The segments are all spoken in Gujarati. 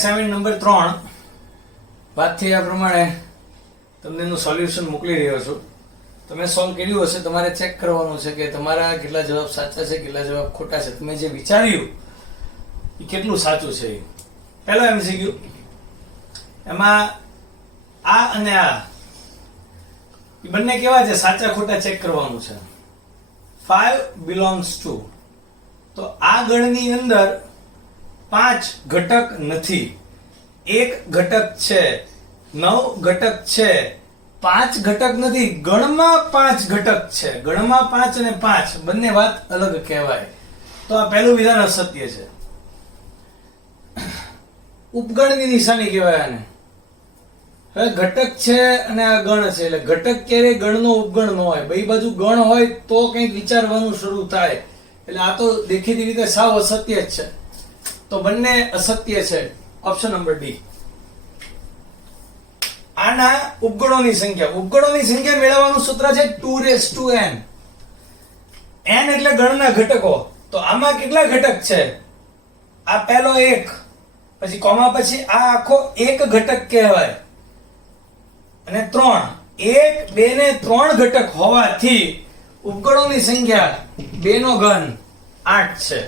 એસાઇનમેન્ટ નંબર 3 વાત થઈ આ પ્રમાણે તમને એનું સોલ્યુશન મોકલી રહ્યો છું. તમે સોલ્વ કર્યું હશે, તમારે ચેક કરવાનું છે કે તમારા કેટલા જવાબ સાચા છે, કેટલા જવાબ ખોટા છે. તમે જે વિચાર્યું એ કેટલું સાચું છે. પહેલો એમસીક્યુ, એમાં આ અને આ એ બંને કેવા છે, સાચા ખોટા ચેક કરવાનું છે. 5 belongs to, તો આ ગણની અંદર 5 ઘટક નથી, 1 ઘટક છે, 9 ઘટક છે, 5 ઘટક નથી. ગણમાં 5 ઘટક છે. ગણમાં 5 અને 5 બંને વાત અલગ કહેવાય. તો આ પહેલું વિધાન અસત્ય છે. ઉપગણની નિશાની કહેવાય આને. હવે ઘટક છે અને આ ગણ છે, એટલે ઘટક ક્યારે ગણનો ઉપગણ ન હોય. બે બાજુ ગણ હોય તો કંઈક વિચારવાનું શરૂ થાય. એટલે આ તો દેખીતી રીતે સાવ અસત્ય જ છે. તો બંને અસત્ય છે. Option number D. આના ઉપગણોની સંખ્યા મેળવવાનું સૂત્ર છે 2n. n એટલે ગણના ઘટકો. તો આમાં કેટલા ઘટક છે? આ પહેલો 1, પછી કોમા પછી આ આખો 1 ઘટક કહેવાય, અને 3. 1, 2 ને 3 ઘટક હોવાથી ઉપગણોની સંખ્યા 2 નો ઘન 8 છે.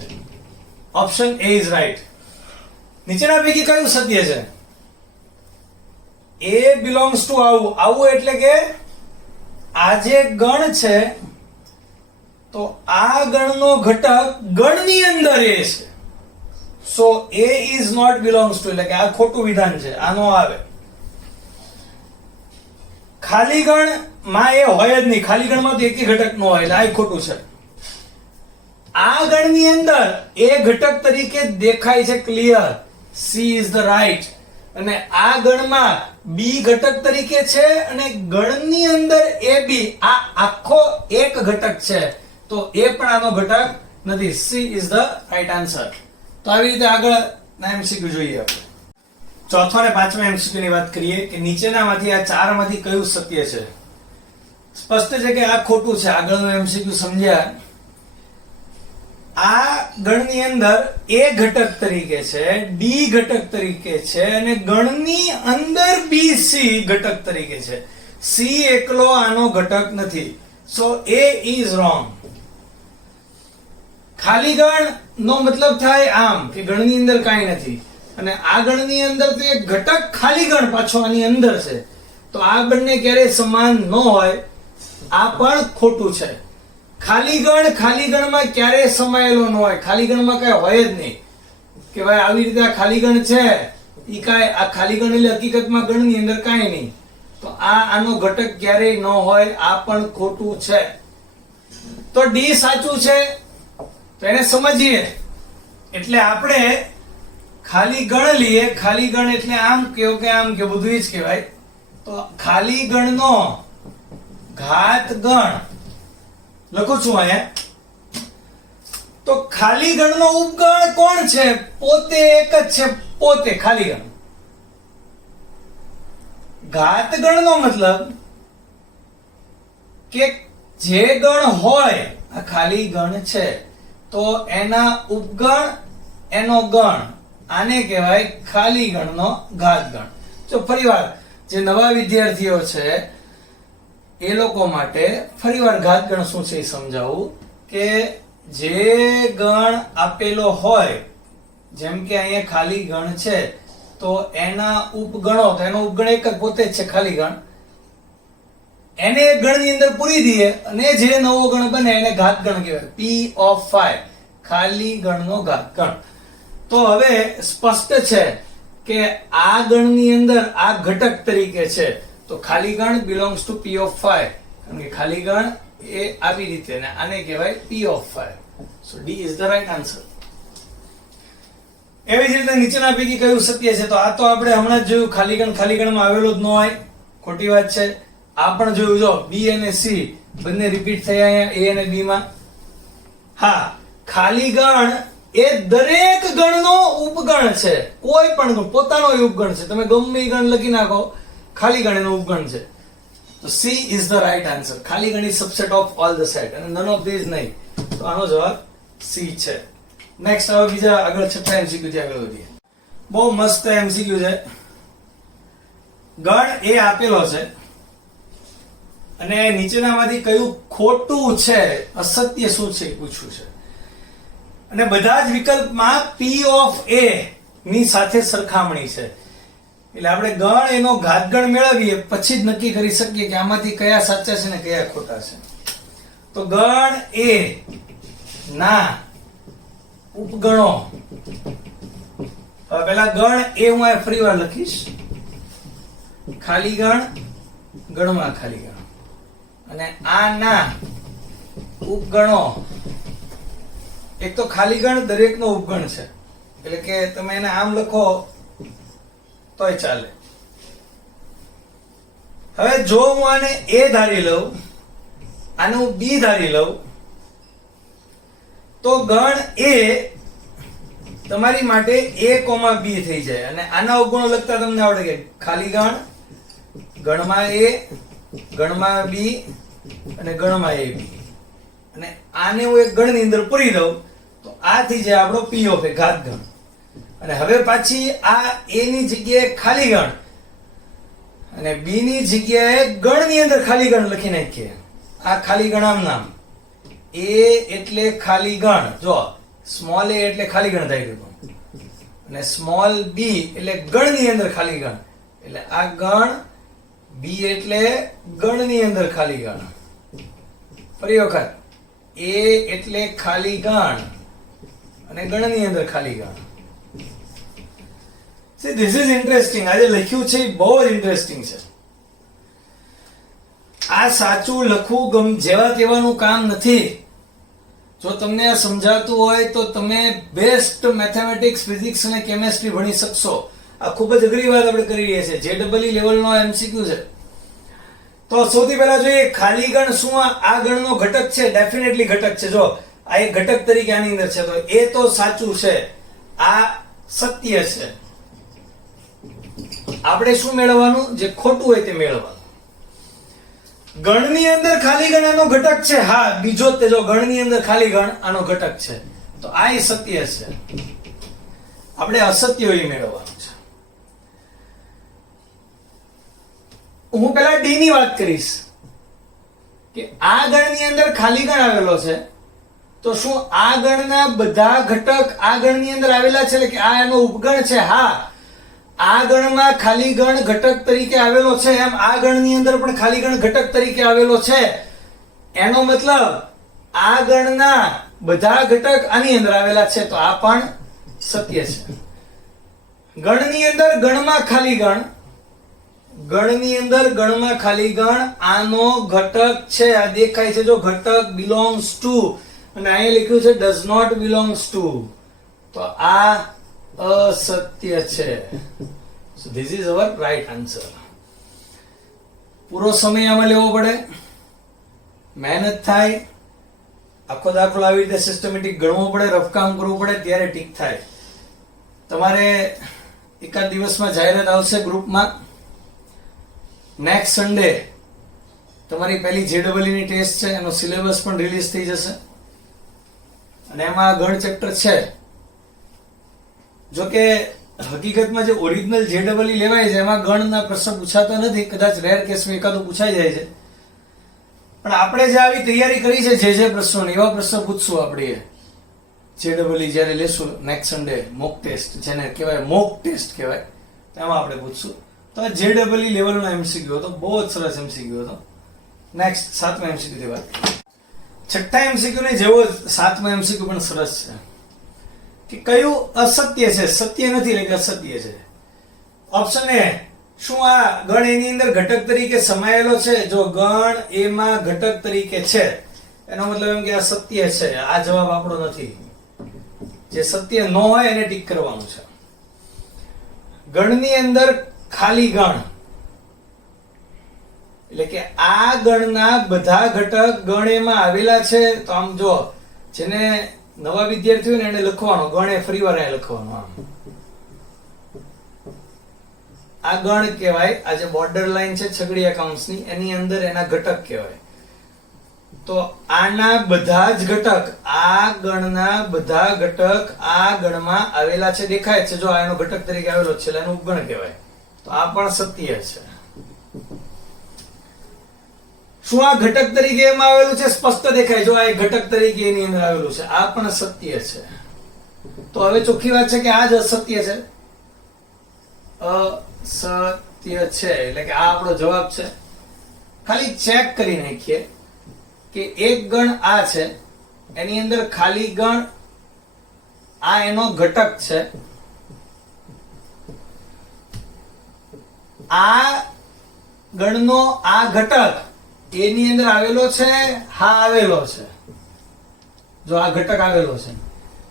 Option A is right. નીચેના પૈકી કયું સત્ય છે? A belongs to આવું એટલે કે આ જે ગણ છે તો આ ગણનો ઘટક ગણની અંદર એ છે. સો A is not belongs to, એટલે કે આ ખોટું વિધાન છે, આ નો આવે. ખાલી ગણ માં એ હોય જ નહીં. ખાલી ગણમાં તો એકેય ઘટક નો હોય, એટલે આ ખોટું છે. આ ગણની અંદર એ ઘટક તરીકે દેખાય છે, clear. C is the right. અને આ ગણમાં બી ઘટક તરીકે છે, અને ગણની અંદર એ બી આ આખો એક ઘટક છે, તો એ પણ આનો ઘટક નથી. She is the right answer. તો આવી રીતે આગળ ના એમસીક્યુ જોઈએ આપણે. ચોથો અને પાંચમા એમસીક્યુ ની વાત કરીએ કે નીચેનામાંથી આ ચારમાંથી કયું સત્ય છે? સ્પષ્ટ છે કે આ ખોટું છે. આગળનું એમસીક્યુ સમજ્યા. આ ગણની અંદર એ ઘટક તરીકે છે, ડી ઘટક તરીકે છે, અને ગણની અંદર બી સી ઘટક તરીકે છે. સી એકલો આનો ઘટક નથી. સો એ ઇઝ રોંગ. ખાલી ગણ નો મતલબ થાય આમ કે ગણની અંદર કાંઈ નથી, અને આ ગણની અંદર તો એક ઘટક ખાલી ગણ પાછો આની અંદર છે, તો આ બંને ક્યારેય સમાન ન હોય. આ પણ ખોટું છે. ખાલી ગણમાં ક્યારેય સમાયેલો ન હોય. ખાલી ગણમાં કઈ હોય જ નહીં કે ભાઈ આવી રીતે આ ખાલી ગણ છે, ઈ કાંઈ આ ખાલી ગણ એટલે હકીકતમાં ગણની અંદર કાંઈ નહીં. તો આનો ઘટક ક્યારેય ન હોય. આ પણ ખોટું છે. તો ડી સાચું છે. તો એને સમજીએ. એટલે આપણે ખાલી ગણ લઈએ. ખાલી ગણ એટલે આમ કયો કે આમ કે બધું જ કહેવાય. તો ખાલી ગણનો ઘાત ગણ લખું છું અહીંયા. તો ખાલી ગણનો ઉપગણ કોણ છે? પોતે એક જ છે. પોતે ખાલી ગણ. ઘાત ગણનો મતલબ કે જે ગણ હોય, આ ખાલી ગણ છે, તો એના ઉપગણ, એનો ગણ, આને કહેવાય ખાલી ગણનો ઘાત ગણ. જો ફરીવાર જે નવા વિદ્યાર્થીઓ છે એ લોકો માટે ફરીવાર ઘાત ગણ શું છે એ સમજાવું કે જે ગણ આપેલો હોય, જેમ કે અહીંયા ખાલી ગણ છે, તો એના ઉપગણો, તો એનો ઉપગણ એક જ પોતે જ છે, ખાલી ગણ. એને એક ગણની અંદર પૂરી દઈએ અને જે નવો ગણ બને એને ઘાત ગણ કહેવાય. P of 5 ખાલી ગણનો ઘાત ગણ. તો હવે સ્પષ્ટ છે કે આ ગણની અંદર આ ઘટક તરીકે છે, તો ખાલી ગણ belongs to P of 5. કારણ કે ખાલી ગણ એ આવી રીતે, ને આને કહેવાય P of 5. So D is the right answer. એવી જ રીતે નીચેના પૈકી કયું સત્ય છે? તો આ તો આપણે હમણાં જ જોયું. ખાલી ગણમાં આવેલો જ ન હોય, ખોટી વાત છે. આ પણ જોયું. જો બી અને સી બંને રિપીટ થયા અહીંયા A અને B માં. હા, ખાલી ગણ એ દરેક ગણનો ઉપગણ છે. કોઈ પણ ગણ પોતાનો ઉપગણ છે. તમે ગમે એ ગણ લખી નાખો, ખાલી ગણ એનો ઉપગણ છે. તો C is the right answer. ખાલી ગણ is subset of all the set, and none of these નહીં. તો આનો જવાબ C છે. નેક્સ્ટ હવે બીજા આગળ છઠ્ઠા એમસીક્યુ થી આગળ વધીએ. બહુ મસ્ત એમસીક્યુ છે. ગણ એ આપેલો છે અને નીચેનામાંથી કયું ખોટું છે, અસત્ય શું છે એ પૂછ્યું છે. અને બધા જ વિકલ્પમાં P ઓફ A ની સાથે સરખામણી છે. એટલે આપણે ગણ એનો ઘાતગણ મેળવીએ પછી જ નક્કી કરી શકીએ કે આમાંથી કયા સાચા છે ને કયા ખોટા છે. તો ગણ A ના ઉપગણો, હવે પહેલા ગણ એ હું આ ફરી વાર લખીશ. ખાલી ગણ, ગણમાં ખાલી ગણ, અને આ ના ઉપગણો. એક તો ખાલી ગણ દરેકનો ઉપગણ છે, એટલે કે તમે એને આમ લખો તોય ચાલે. હવે જો હું આને A ધારી લઉં, આને હું B ધારી લઉં, તો ગણ A તમારી માટે A, B થઈ જાય. અને આના અવગુણો લખતા તમને આવડે કે ખાલી ગણ, ગણમાં A, ગણમાં B અને ગણમાં AB. અને આને હું એક ગણની અંદર પૂરી દઉં તો આ થઈ જાય આપણો P ઓફ A, ઘાત ગણ. અને હવે પાછી આ A ની જગ્યાએ ખાલી ગણ અને B ની જગ્યાએ ગણની અંદર ખાલી ગણ લખી નાખીએ. આ ખાલી ગણ આમ નામ, A એટલે ખાલી ગણ, જો સ્મોલ a એટલે ખાલી ગણ થઈ ગયું, અને સ્મોલ b એટલે ગણની અંદર ખાલી ગણ, એટલે આ ગણ, b એટલે ગણની અંદર ખાલી ગણ. ફરી વખત a એટલે ખાલી ગણ અને ગણની અંદર ખાલી ગણ. See, this is interesting. આજે લખ્યું છે એ બહુ જ ઇન્ટરેસ્ટિંગ છે. આ સાચું લખવું જેવા તેવાનું કામ નથી. જો તમને આ સમજાતું હોય તો તમે બેસ્ટ મેથેમેટિક્સ, ફિઝિક્સ અને કેમેસ્ટ્રી ભણી શકશો. આ ખૂબ જ અઘરી વાત આપણે કરી રહ્યા છીએ. JEE લેવલનો એમસીક્યુ છે. તો સૌથી પહેલા જોઈએ ખાલી ગણ શું આ ગણનો ઘટક છે. ડેફિનેટલી ઘટક છે. જો આ એક ઘટક તરીકે આની અંદર છે, તો એ તો સાચું છે, આ સત્ય છે. આપણે શું મેળવવાનું? જે ખોટું હોય તે મેળવવાનું. ગણની અંદર ખાલી ગણ આનો ઘટક છે, હા. બીજો તે જો ગણની અંદર ખાલી ગણ આનો ઘટક છે, તો આ સત્ય છે. આપણે અસત્ય એ મેળવવાનું છે. હું પહેલા ડી ની વાત કરીશ કે આ ગણની અંદર ખાલી ગણ આવેલો છે, તો શું આ ગણના બધા ઘટક આ ગણની અંદર આવેલા છે, એટલે કે આ એનો ઉપગણ છે? હા. આ ગણમાં ખાલી ગણ ઘટક તરીકે આવેલો છે, એમ આ ગણની અંદર પણ ખાલી ગણ ઘટક તરીકે આવેલો છે. એનો મતલબ આ ગણના બધા ઘટક આની અંદર આવેલા છે, તો આ પણ સત્ય છે. ગણની અંદર ગણમાં ખાલી ગણ, ગણની અંદર ગણમાં ખાલી ગણ આનો ઘટક છે. આ દેખાય છે જો ઘટક belongs to, અને અહીંયા લખ્યું છે does not belongs to, તો આ અસત્ય છે. So this is our right answer. પૂરો સમય આમાં લેવો પડે, મહેનત થાય, આખો દાખલો આવી રીતે સિસ્ટમેટિક ગણવો પડે, રફ કામ કરવું પડે, ત્યારે ઠીક થાય. તમારે એકાદ દિવસમાં જાહેરાત આવશે ગ્રુપમાં. નેક્સ્ટ સન્ડે તમારી પહેલી JEE ની ટેસ્ટ છે, એનો સિલેબસ પણ રિલીઝ થઈ જશે, અને એમાં ગણ ચેપ્ટર છે. જો કે હકીકતમાં જે ઓરિજિનલ JEE લેવાય છે એમાં ગણના પ્રશ્ન પૂછાતા નથી. કદાચ રેર કેસમાં એકાદું પૂછાઈ જાય છે, પણ આપણે જે આવી તૈયારી કરી છે જે પ્રશ્નો એવા પ્રશ્નો પૂછશું આપણે JEE જ્યારે લેશું નેક્સ્ટ સન્ડે. મોક ટેસ્ટ, જેને કહેવાય મોક ટેસ્ટ કહેવાય, એમાં આપણે પૂછશું. તો JEE લેવલનો એમસીક્યુ હતો, બહુ જ સરસ એમસીક્યુ હતો. નેક્સ્ટ 7મો એમસીક્યુ થી વાત. 6થા એમસીક્યુ ને જેવો 7મો એમસીક્યુ પણ સરસ છે કે કયું અસત્ય છે, સત્ય નથી એટલે કે અસત્ય છે. ઓપ્શન એ, શું આ ગણ એની અંદર ઘટક તરીકે સમાયેલો છે? જો ગણ એમાં ઘટક તરીકે છે, એનો મતલબ એમ કે આ સત્ય છે. આ જવાબ આપણો નથી. જે સત્ય ન હોય એને ટીક કરવાનું છે. ગણની અંદર ખાલી ગણ એટલે કે આ ગણના બધા ઘટક ગણ એમાં આવેલા છે. તો આમ જો જેને નવા વિદ્યાર્થીઓ ને એને લખવાનો ગણ એ ફરી વાર લખવાનો. આમ આ ગણ કહેવાય. આ જે બોર્ડર લાઈન છે છગડીયા કૌંસની, એની અંદર એના ઘટક કહેવાય. તો આના બધા જ ઘટક, આ ગણના બધા ઘટક આ ગણમાં આવેલા છે, દેખાય છે. જો આ એનો ઘટક તરીકે આવેલો છે એટલે એનું ઉપગણ કહેવાય. તો આ પણ સત્ય છે. શું આ ઘટક તરીકે એમાં આવેલું છે? સ્પષ્ટ દેખાય. જો આ એક ઘટક તરીકે એની અંદર આવેલું છે. આ પણ સત્ય છે. તો હવે ચોખ્ખી વાત છે કે આ જ અસત્ય છે. અસત્ય છે એટલે કે આ આપણો જવાબ છે. ખાલી ચેક કરી નાખીએ કે એક ગણ આ છે, એની અંદર ખાલી ગણ આ એનો ઘટક છે. આ ગણનો આ ઘટક એની અંદર આવેલો છે. હા, આવેલો છે. જો આ ઘટક આવેલો છે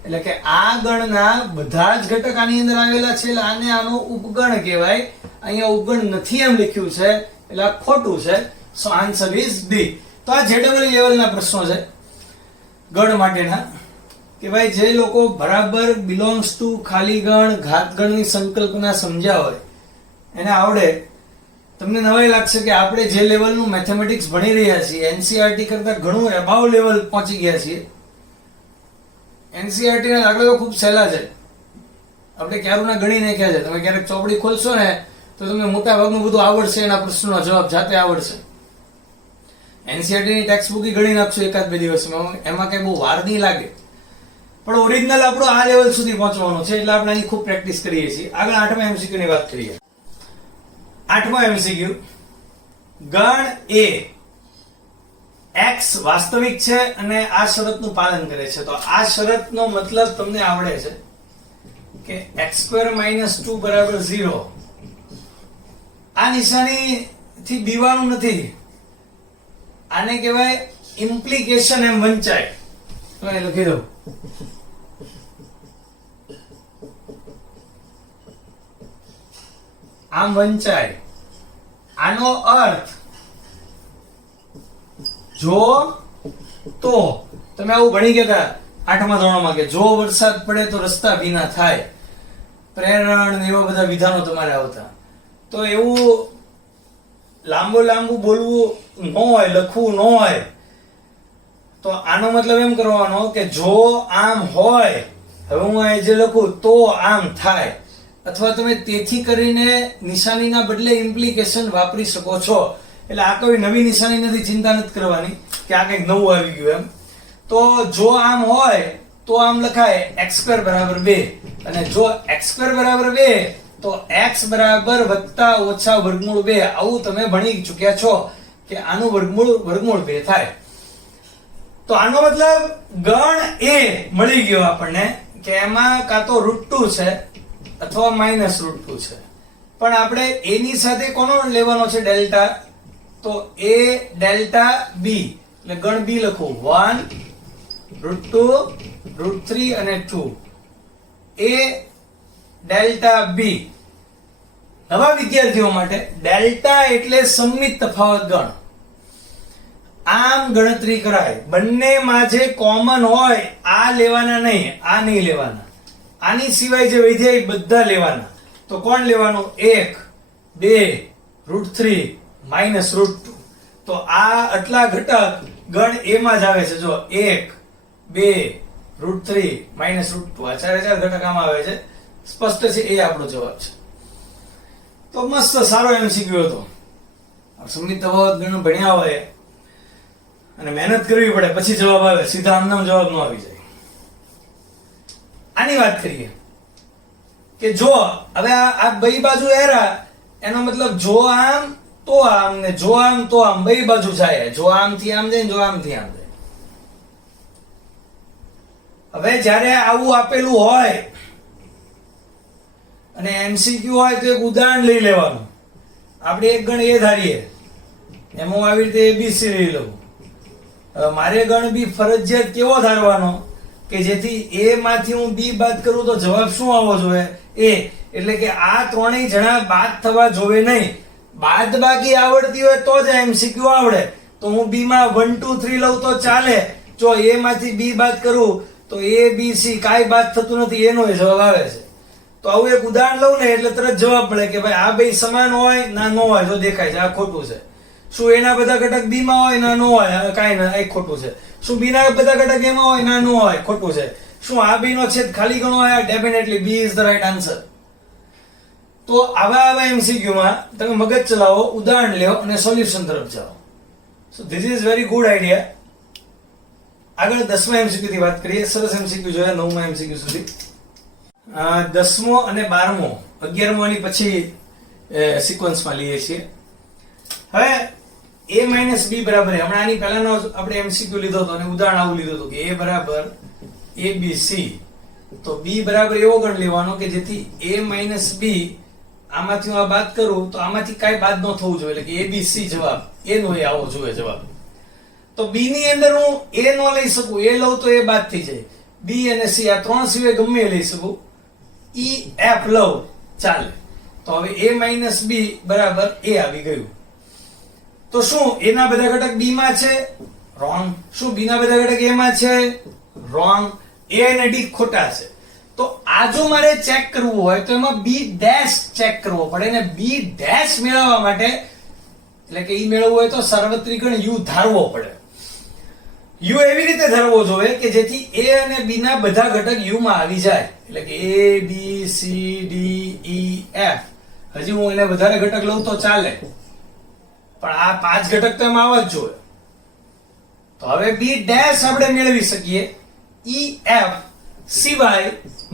એટલે કે આ ગણના બધા જ ઘટક આની અંદર આવેલા છે એટલે આને આનો ઉપગણ કહેવાય. અહીંયા ઉપગણ નથી એમ લખ્યું છે એટલે આ ખોટું છે. સો આન્સર ઇઝ બી. તો આ જેડબલઈ લેવલના પ્રશ્નો છે ગણ માટેના, કે ભાઈ જે લોકો બરાબર બિલોંગ્સ ટુ ખાલી ગણ ઘાત ગણની સંકલ્પના સમજ્યા હોય એને આવડે. તમને નવાઈ લાગશે કે આપણે જે લેવલનું મેથેમેટિક્સ ભણી રહ્યા છીએ એનસીઈઆરટી કરતા ઘણું અબાવ લેવલ પહોંચી ગયા છીએ. એનસીઈઆરટી ના દાખલા તો ખૂબ સહેલા છે, આપણે ક્યારના ગણી નાખ્યા છે. તમે ક્યારેક ચોપડી ખોલશો ને તો તમને મોટા ભાગનું બધું આવડશે, એના પ્રશ્નોનો જવાબ જાતે આવડશે. એનસીઈઆરટી ની ટેક્સ્ટ બુક ગણી નાખશો એકાદ બે દિવસમાં, એમાં કઈ બહુ વાર નહીં લાગે. પણ ઓરિજિનલ આપણો આ લેવલ સુધી પહોંચવાનું છે એટલે આપણે આની ખૂબ પ્રેક્ટિસ કરીએ છીએ. આગળ 8મા એમસીક્યુ ની વાત કરીએ. 8મો એમસીક્યુ, ગણ એ x વાસ્તવિક છે અને આ શરતનું પાલન કરે છે. તો આ શરતનો મતલબ તમને આવડે છે કે x² - 2 = 0. આ નિશાની થી બીવાનું નથી, આને કહેવાય ઇમ્પ્લિકેશન, એમ વંચાય. તો એ લખી દો. આમ વંચાય. આનો અર્થ જો તો તમે આવું ભણી ગયા 8મા ધોરણમાં કે જો વરસાદ પડે તો રસ્તા ભીના થાય, પ્રેરણ ને એવા બધા વિધાનો તમારે આવતા. તો એવું લાંબુ બોલવું ન હોય, લખવું ન હોય. તો આનો મતલબ એમ કરવાનો કે જો આમ હોય, હવે હું અહીં જે લખું તો આમ થાય, અથવા તમે તેથી કરીને નિશાનીના બદલે ઇમ્પ્લિકેશન વાપરી શકો છો. એટલે આ કોઈ નવી નિશાની નથી, ચિંતા નથી કરવાની કે આ કંઈક નવું આવી ગયું એમ. તો જો આમ હોય તો આમ લખાય x² = 2, અને જો x² = 2 તો x = +- √2. આવું તમે ભણી ચૂક્યા છો કે આનું વર્ગમૂળ 2 થાય. તો આનો મતલબ ગણ એ મળી ગયો આપણને કે એમાં કાં તો √2 છે અથવા -√2 છે. પણ આપણે a ની સાથે કોનો લેવાનો છે? ડેલ્ટા. તો a ડેલ્ટા b એટલે ગણ b લખું 1 √2 √3 અને 2. a delta b. નવા વિદ્યાર્થીઓ માટે ડેલ્ટા એટલે સમમિત તફાવત ગણ. આમ ગણતરી કરાય. બંનેમાં જે કોમન હોય આ લેવાના નહીં, આ નહીં લેવાના. આની સિવાય જે વિધેય બધા લેવાના. તો કોણ લેવાનું? 1 2 √3 -√2. તો આ આટલા ઘટક ગણ એ માં જ આવે છે. જો 1 2 √3 -√2 આ ચારે ચાર ઘટક આમાં આવે છે. સ્પષ્ટ છે, એ આપણો જવાબ છે. તો મસ્ત સારો એમસીક્યુ હતો. સમમિત તફાવત ગણ ભણ્યા હોય અને મહેનત કરવી પડે પછી જવાબ આવે, સીધા આમનામ જવાબ ન આવી જાય. આની વાત કરીએ કે જો હવે આ બે બાજુ એરા, એનો મતલબ જો આમ તો આમ ને જો આમ તો આમ, બે બાજુ જાય. જો આમ થી આમ જાય, જો આમ થી આમ જાય. હવે જ્યારે આવું આપેલું હોય અને એમસીક્યુ હોય તો એક ઉદાહરણ લઈ લેવાનું. આપણે એક ગણ એ ધારીએ, એમ હું આવી રીતે એબીસી લઈ લઉં. મારે ગણ બી ફરજિયાત કેવો ધારવાનો કે જેથી a માંથી હું b બાદ કરું તો જવાબ શું આવવો જોઈએ? a. એટલે કે આ ત્રણેય જણા બાદ થવા જોવે નહીં. બાદ બાકી આવડતી હોય તો જ એમસીક્યુ આવડે. તો હું b માં 1 2 3 લઉં તો ચાલે. જો a માંથી b બાદ કરું તો a b c કાઈ બાદ થતું નથી, એનો જવાબ આવે છે. તો આવું એક ઉદાહરણ લઉં ને એટલે તરત જવાબ મળે કે ભાઈ આ બે સમાન હોય ના ન હોય. જો દેખાય છે આ ખોટું છે. શું એના બધા ઘટક બી માં હોય? ના, ન હોય. કાંઈ ના, એક ખોટું છે. શું બી ના બધા ઘટક એમાં હોય? ના, ન હોય, ખોટું છે. શું આ બી નો છેદ ખાલી ગણો હોય? Definitely B is the right answer. તો આવા MCQ માં તમે મગજ ચલાવો, ઉદાહરણ લ્યો અને સોલ્યુશન તરફ જાઓ. સો this is very good idea. આગળ 10મા MCQ થી વાત કરીએ. સરસ MCQ જોયા 9મા MCQ સુધી. 10મો અને 12મો, 11મો ની પછી સિક્વન્સમાં લઈએ છીએ. હવે a માઇનસ b બરાબર, હમણાં આની પહેલાનો આપણે MCQ લીધો હતો અને ઉદાહરણ આવું લીધું હતું કે a બરાબર abc. તો b બરાબર એવો ગણ લેવાનો કે જેથી a માઇનસ b, આમાંથી હું આ બાદ કરું તો આમાંથી કાંઈ બાદ ન થવું જોઈએ, એટલે કે abc જવાબ a નો એ આવો જોઈએ જવાબ. તો b ની અંદર હું a નો લઈ શકું, a લઉં તો a બાદ થઈ જાય. b અને c આ ત્રણ સિવાય ગમે એ લઈ શકું. e f લઉં ચાલે. તો હવે a માઇનસ b બરાબર a આવી ગયું. તો શું a ના બધા ઘટક b માં છે? રોંગ. શું b ના બધા ઘટક a માં છે? રોંગ. a અને d ખોટા છે. તો આ જો મારે ચેક કરવું હોય તો એમાં b ડેશ ચેક કરવો પડે, ને b ડેશ મેળવવા માટે, એટલે કે ઈ મેળવવું હોય તો સાર્વત્રિકણ u ધારવો પડે. u એવી રીતે ધારવો જોઈએ કે જેથી a અને b ના બધા ઘટક u માં આવી જાય, એટલે કે a b c d e f. હજી હું એને વધારે ઘટક લઉં તો ચાલે, પણ આ 5 ઘટક તો એમાં આવવા જ જોઈએ. તો હવે b ડેશ આપણે મેળવી શકીએ e f સિવાય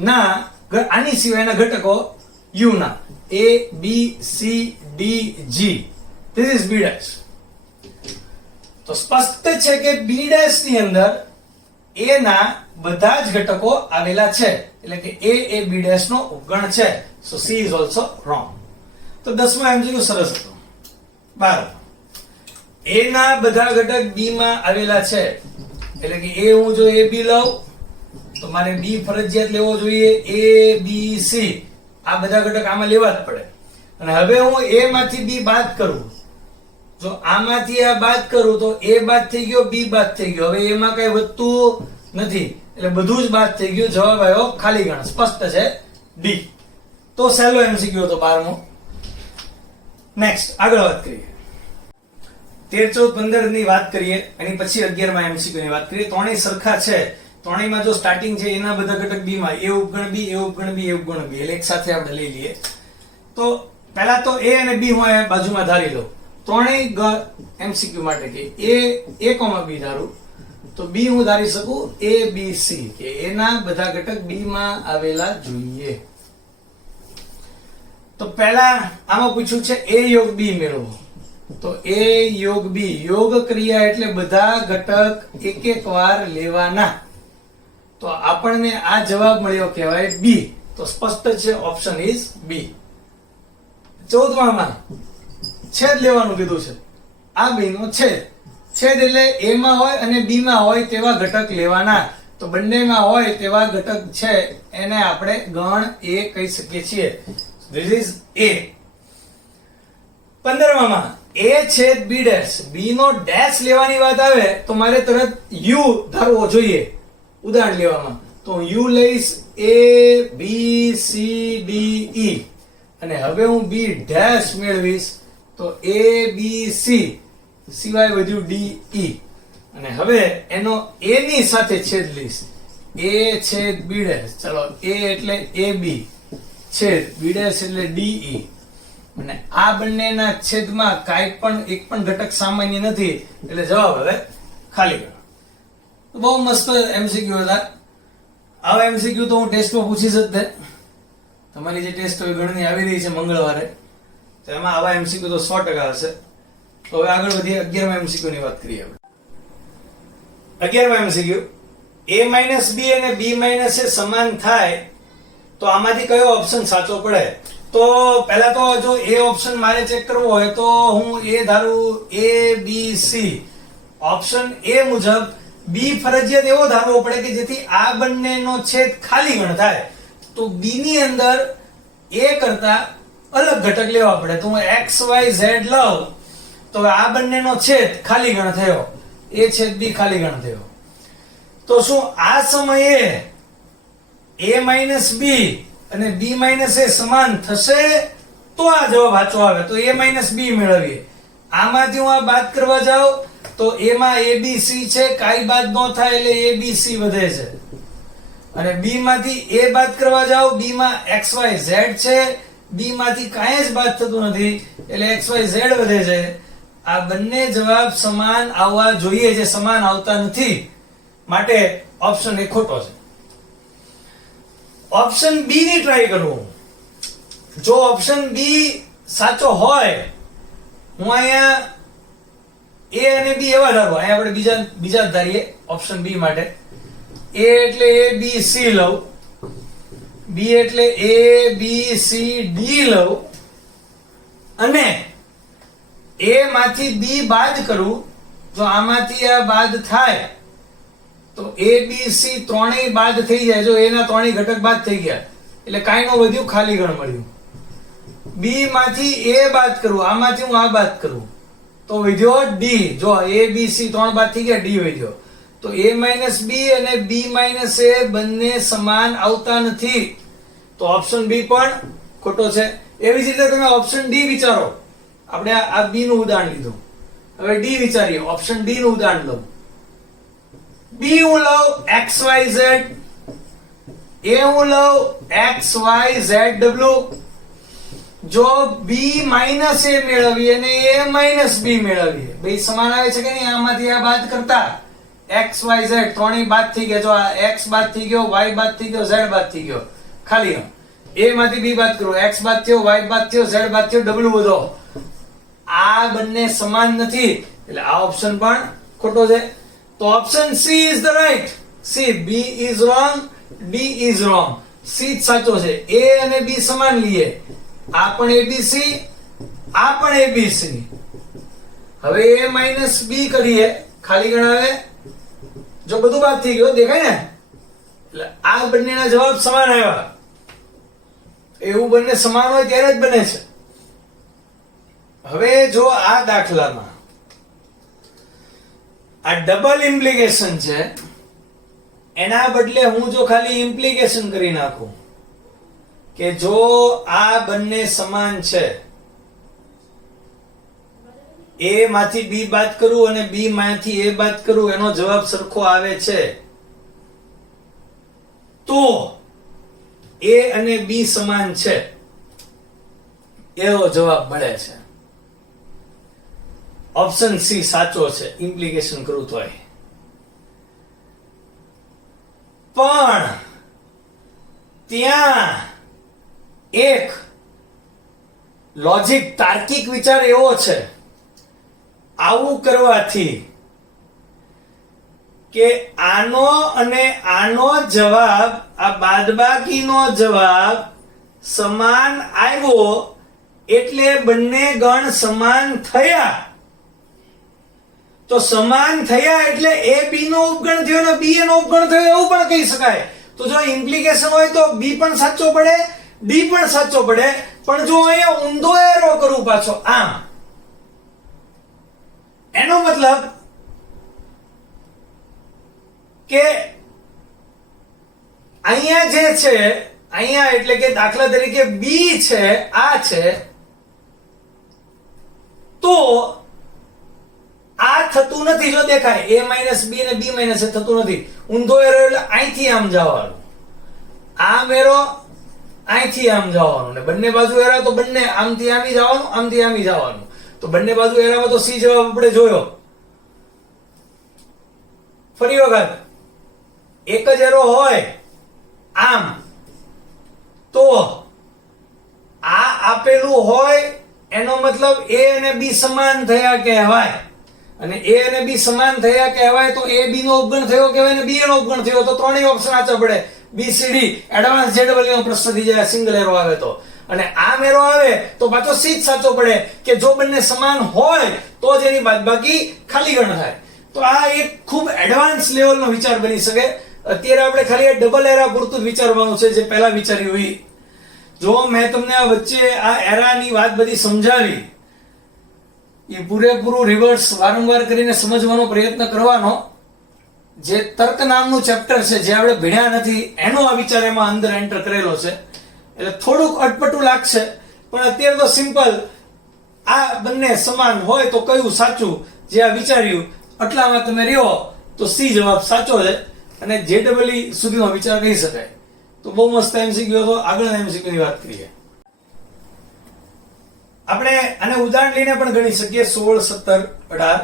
ના, આની સિવાયના ઘટકો u ના, a b c d g. This is b dash. તો સ્પષ્ટ છે કે b ડેશ ની અંદર a ના બધા જ ઘટકો આવેલા છે, એટલે કે a એ b ડેશ નો ઉપગણ છે. સો c is also wrong. તો 10મા MCQ સરસ હતો. 12 a ના બધા ઘટક b માં આવેલા છે, એટલે કે a હું જો a b લઉં તો મારે b ફરજિયાત લેવો જોઈએ. a b c આ બધા ઘટક આમાં લેવા જ પડે. અને હવે હું a માંથી b બાદ કરું, જો આમાંથી આ બાદ કરું તો a બાદ થઈ ગયો, b બાદ થઈ ગયો. હવે એમાં કઈ વધતું નથી, એટલે બધું જ બાદ થઈ ગયું. જવાબ આવ્યો ખાલી ગણ. સ્પષ્ટ છે d. તો સહેલો MCQ હતો 12મો. નેક્સ્ટ આગળ વાત કરીએ. 13, 14, 15 ની વાત કરીએ, અને પછી 11મા MCQ ની વાત કરીએ. ત્રણેય સરખા છે. ત્રણેયમાં જો સ્ટાર્ટિંગ છે એના બધા ઘટક b માં, a ઉપગણ b, a ઉપગણ b, a ઉપગણ b, એટલે એક સાથે આપણે લઈ લઈએ. તો પહેલા તો a અને b હું અહીંયા બાજુમાં ધારી લઉં. ત્રણેય MCQ માટે કે a, b ધારું તો b હું ધારી શકું a b c, કે a ના બધા ઘટક b માં આવેલા જોઈએ. તો પહેલા આમાં પૂછ્યું છે a યોગ b મેળવો. તો a યોગ b, યોગ ક્રિયા એટલે બધા ઘટક એક એક વાર લેવાના. તો આપણને આ જવાબ મળ્યો કહેવાય b. તો સ્પષ્ટ છે ઓપ્શન ઇઝ b. 14માં છેદ લેવાનું કીધું છે. આ b નો છેદ. છેદ એટલે a માં હોય અને b માં હોય તેવા ઘટક લેવાના. તો બંનેમાં હોય તેવા ઘટક છે એને આપણે ગણ a કહી શકીએ છીએ. This is a. 15માં a છેદ b ડેશ, b નો ડેશ લેવાની વાત આવે તો મારે તરત u ધારવો જોઈએ ઉદાહરણ લેવામાં. તો u લઈશ a b c d e, અને હવે હું b ડેશ મેળવીશ તો a b c સિવાય વધ્યું d e, અને હવે એનો a ની સાથે છેદ લઈશ. a છેદ b ડેશ, ચલો a એટલે a b છેદ b ડેશ એટલે d e, અને આ બંનેના છેદમાં કાંઈ પણ એક પણ ઘટક સામાન્ય નથી, એટલે જવાબ હવે ખાલી ગણ. બહુ મસ્ત MCQ હતા. આવા MCQ તો હું ટેસ્ટમાં પૂછી જ તે. તમારી જે ટેસ્ટ હોય ગણની આવી રહી છે મંગળવારે, તો એમાં આવા MCQ તો 100% હશે. તો હવે આગળ વધીએ. 11મા MCQ ની વાત કરીએ આપણે. 11મા MCQ, a b અને b a સમાન થાય તો આમાંથી કયો ઓપ્શન સાચો પડે? તો પહેલા તો જો એ ઓપ્શન મારે ચેક કરવો હોય તો હું એ ધારું a b c. Option A મુજબ b ફરજિયાત એવો ધારવો પડે કે જેથી આ બંનેનો છેદ ખાલી ગણ થાય. તો b ની અંદર a કરતા અલગ ઘટક લેવા પડે. તો હું x y z લઉં તો આ બંનેનો છેદ ખાલી ગણ થયો, a છેદ b ખાલી ગણ થયો. તો શું આ સમયે a b અને b a સમાન થશે? તો આ જવાબ સાચો આવે. તો a b મેળવીએ. આમાંથી હું આ બાદ કરવા જાઉં તો એમાં ABC છે, કાઈ બાદ ન થાય એટલે ABC વધે છે. અને B માંથી A બાદ કરવા જાઉં, B માં XYZ છે, B માંથી કાંઈ જ બાદ થતું નથી એટલે XYZ વધે છે. આ બંને જવાબ સમાન આવવા જોઈએ, જે સમાન આવતા નથી, માટે ઓપ્શન એ ખોટો છે. ઓપ્શન બી ની ટ્રાય કરવું. જો ઓપ્શન બી સાચો હોય, હું અહીંયા A અને B એવા ધારું, અહીંયા આપણે બીજા ધારીએ ઓપ્શન બી માટે. A એટલે A B C લઉં, B એટલે A B C D લઉં અને A માંથી B બાદ કરું. જો આમાંથી આ બાદ થાય તો A B C ત્રણેય બાદ થઈ જાય. જો A ના ત્રણેય ઘટક બાદ થઈ ગયા એટલે કાંઈ નો વધ્યું, ખાલી ગણ મળ્યું. B માંથી A બાદ કરું, આમાંથી હું આ બાદ કરું તો વધ્યો D. જો A B C ત્રણ બાદ થઈ ગયા, D વધ્યો. તો A minus B અને B minus A બંને સમાન આવતા નથી, તો ઓપ્શન બી પણ ખોટો છે. એવી જ રીતે તમે ઓપ્શન ડી વિચારો. આપણે આ બી નું ઉદાહરણ લીધું, હવે ડી વિચારીએ. ઓપ્શન ડી નું ઉદાહરણ લઉં. બી હું લઉં XYZ, A હું લઉં XYZW. જો B minus A મેળવીએ અને A minus B મેળવીએ, બે સમાન આવે છે કે નહીં? આમાંથી આ બાદ કરતા XYZ ત્રણેય બાદ થઈ ગયા. જો આ X બાદ થઈ ગયો, Y બાદ થઈ ગયો, Z બાદ થઈ ગયો, ખાલી ગણ. A માંથી B બાદ કરો, X બાદ થયો, Y બાદ થયો, Z બાદ થયો, W વધો. આ બંને સમાન નથી એટલે આ ઓપ્શન પણ ખોટો છે. તો option C is the right. C, B is wrong, D is wrong. C જ સાચો છે. A અને B સમાન લઈએ, આ પણ ABC, આ પણ ABC. હવે A minus B કરીએ, ખાલી ગણાવે. જો બધું બાદ થઈ ગયું, દેખાય ને? એટલે આ બંનેના જવાબ સમાન આવ્યા. એવું બંને સમાન હોય ત્યારે જ બને છે. હવે જો આ દાખલામાં આ ડબલ ઇમ્પ્લિકેશન છે, એના બદલે હું જો ખાલી ઇમ્પ્લિકેશન કરી નાખું કે જો આ બંને સમાન છે, A માંથી B બાદ કરું અને B માંથી A બાદ કરું, એનો જવાબ સરખો આવે છે, તો A અને B સમાન છે એવો જવાબ મળે છે. ઓપ્શન સી સાચો છે, ઇમ્પ્લિકેશન કરું તોય. પણ ત્યાં એક લોજિક, તાર્કિક વિચાર એવો છે, આવું કરવાથી કે આનો અને આનો જવાબ, આ બાદબાકીનો જવાબ સમાન આવ્યો એટલે બંને ગણ સમાન થયા. તો સમાન થયા એટલે A B નો ઉપગણ થયો અને B નો ઉપગણ થયો એવું પણ કહી શકાય. તો જો ઇમ્પ્લિકેશન હોય તો B પણ સાચો પડે, D પણ સાચો પડે. પણ જો અહીંયા ઊંધો એરો કરું પાછો આમ, એનો મતલબ કે અહીંયા જે છે, અહીંયા એટલે કે દાખલા તરીકે B છે, આ છે, તો આ થતું નથી. જો દેખાય A minus B અને B minus A થતું નથી. ઊંધો એરો એટલે અહીંથી આમ જવાનું, આમ એરો અહીંથી આમ જવાનું, ને બંને બાજુ એરા તો બંને આમથી આમી જવાનું, આમથી આમી જવાનું. તો બંને બાજુ એરામાં તો C જવાબ આપણે જોયો. ફરી વખત એક જ એરો હોય આમ, તો આ આપેલું હોય એનો મતલબ A અને B સમાન થયા કહેવાય. અને A અને B સમાન થયા કહેવાય તો A B નો ઉપગણ થયો કહેવાય ને B નો ઉપગણ થયો, તો ત્રણેય ઓપ્શન સાચા પડે. B C D advance ZW નો પ્રશ્ન થઈ જાય સિંગલ એરો આવે તો. અને આ એરો આવે તો પાછો C જ સાચો પડે કે જો બંને સમાન હોય તો જ એની બાદબાકી ખાલી ગણ થાય. તો આ એક ખૂબ એડવાન્સ લેવલનો વિચાર બની શકે. અત્યારે આપણે ખાલી ડબલ એરા પૂરતું જ વિચારવાનું છે, જે પહેલા વિચાર્યું હોય. જો મેં તમને આ વચ્ચે આ એરાની વાત બધી સમજાવી, એ પૂરેપૂરું રિવર્સ વારંવાર કરીને સમજવાનો પ્રયત્ન કરવાનો. જે તર્ક નામનું ચેપ્ટર છે, જે આપણે ભણ્યા નથી, એનો આ વિચાર એમાં અંદર એન્ટર કરેલો છે. એટલે થોડુંક અટપટું લાગશે, પણ અત્યારે તો સિમ્પલ આ બંને સમાન હોય તો કયું સાચું, જે આ વિચાર્યું આટલામાં તમે રહ્યો તો સી જવાબ સાચો છે અને JEE સુધીનો વિચાર કહી શકાય. તો બહુ મસ્ત MCQ હતો. આગળના MCQ ની વાત કરીએ. આપણે આને ઉદાહરણ લઈને પણ ગણી શકીએ 16, 17, 18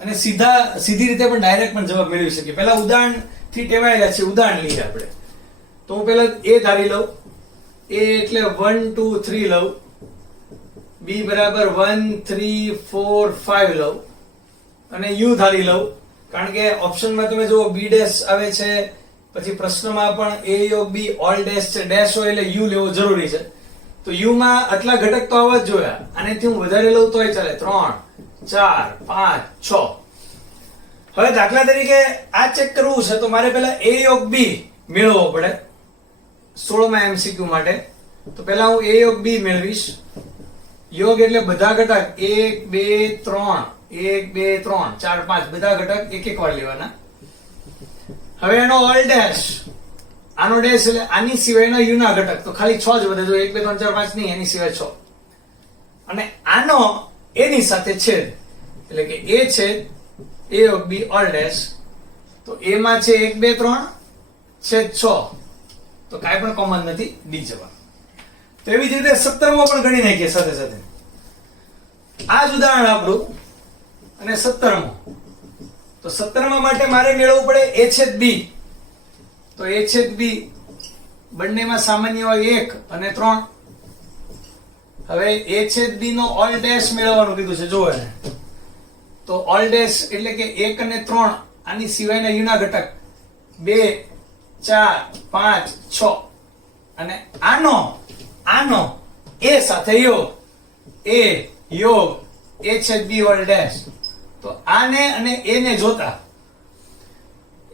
અને સીધી રીતે પણ ડાયરેક્ટ પણ જવાબ મેળવી શકીએ. પહેલા ઉદાહરણ થી ટેવાયેલા છે, ઉદાહરણ લઈએ આપણે. તો હું પહેલા A ધારી લઉં. A એટલે 1 2 3 લઉં. B બરાબર 1 3 4 5 લઉં અને U ધારી લઉં, કારણ કે ઓપ્શનમાં તમે જુઓ B ડેશ આવે છે, પછી પ્રશ્નમાં પણ A યોગ B ઓલ ડેશ છે, ડેશ હોય એટલે U લેવો જરૂરી છે. તો U માં આટલા ઘટક તો આવવા જ જોયા. આનેથી હું વધારે લઉં તોય ચાલે, 3 4 5 6. હવે દાખલા તરીકે આ ચેક કરવું છે તો મારે પહેલા A યોગ B મેળવવો પડે 16માં MCQ માટે. તો પહેલા હું A યોગ B મેળવીશ. યોગ એટલે બધા ઘટક 1 2 3 1 2 3 4 5 બધા ઘટક એક એક વાર લેવાના. હવે એનો ઓલ ડેશ, આનો ડેશ એટલે આની સિવાયના u ના ઘટક, તો ખાલી 6 જ વધે. જો 1 2 3 4 5 નહીં, એની સિવાય 6. અને આનો એની સાથે છેદ એટલે કે a છેદ a યોગ b ઓલ ડેશ. તો a માં છે 1 2 3 છેદ 6, તો કાંઈ પણ કોમન નથી, d જવાબ. તો એવી જ રીતે 17મો પણ ગણી નાખીએ સાથે સાથે. આ જ ઉદાહરણ આપણું. અને 17મો, તો 17મા માટે મારે મેળવવું પડે a છેદ b. તો a છેદ b બંનેમાં સામાન્ય હોય 1 અને 3. હવે a છેદ b નો ઓલ ડેશ મેળવવાનું કીધું છે. જો એને તો ઓલ ડેશ એટલે કે 1 અને 3 આની સિવાયના u ના ઘટક 2 4 5 6 અને આનો a સાથે યોગ, a યોગ a છેદ b ઓલ ડેશ. તો આને અને a ને જોતા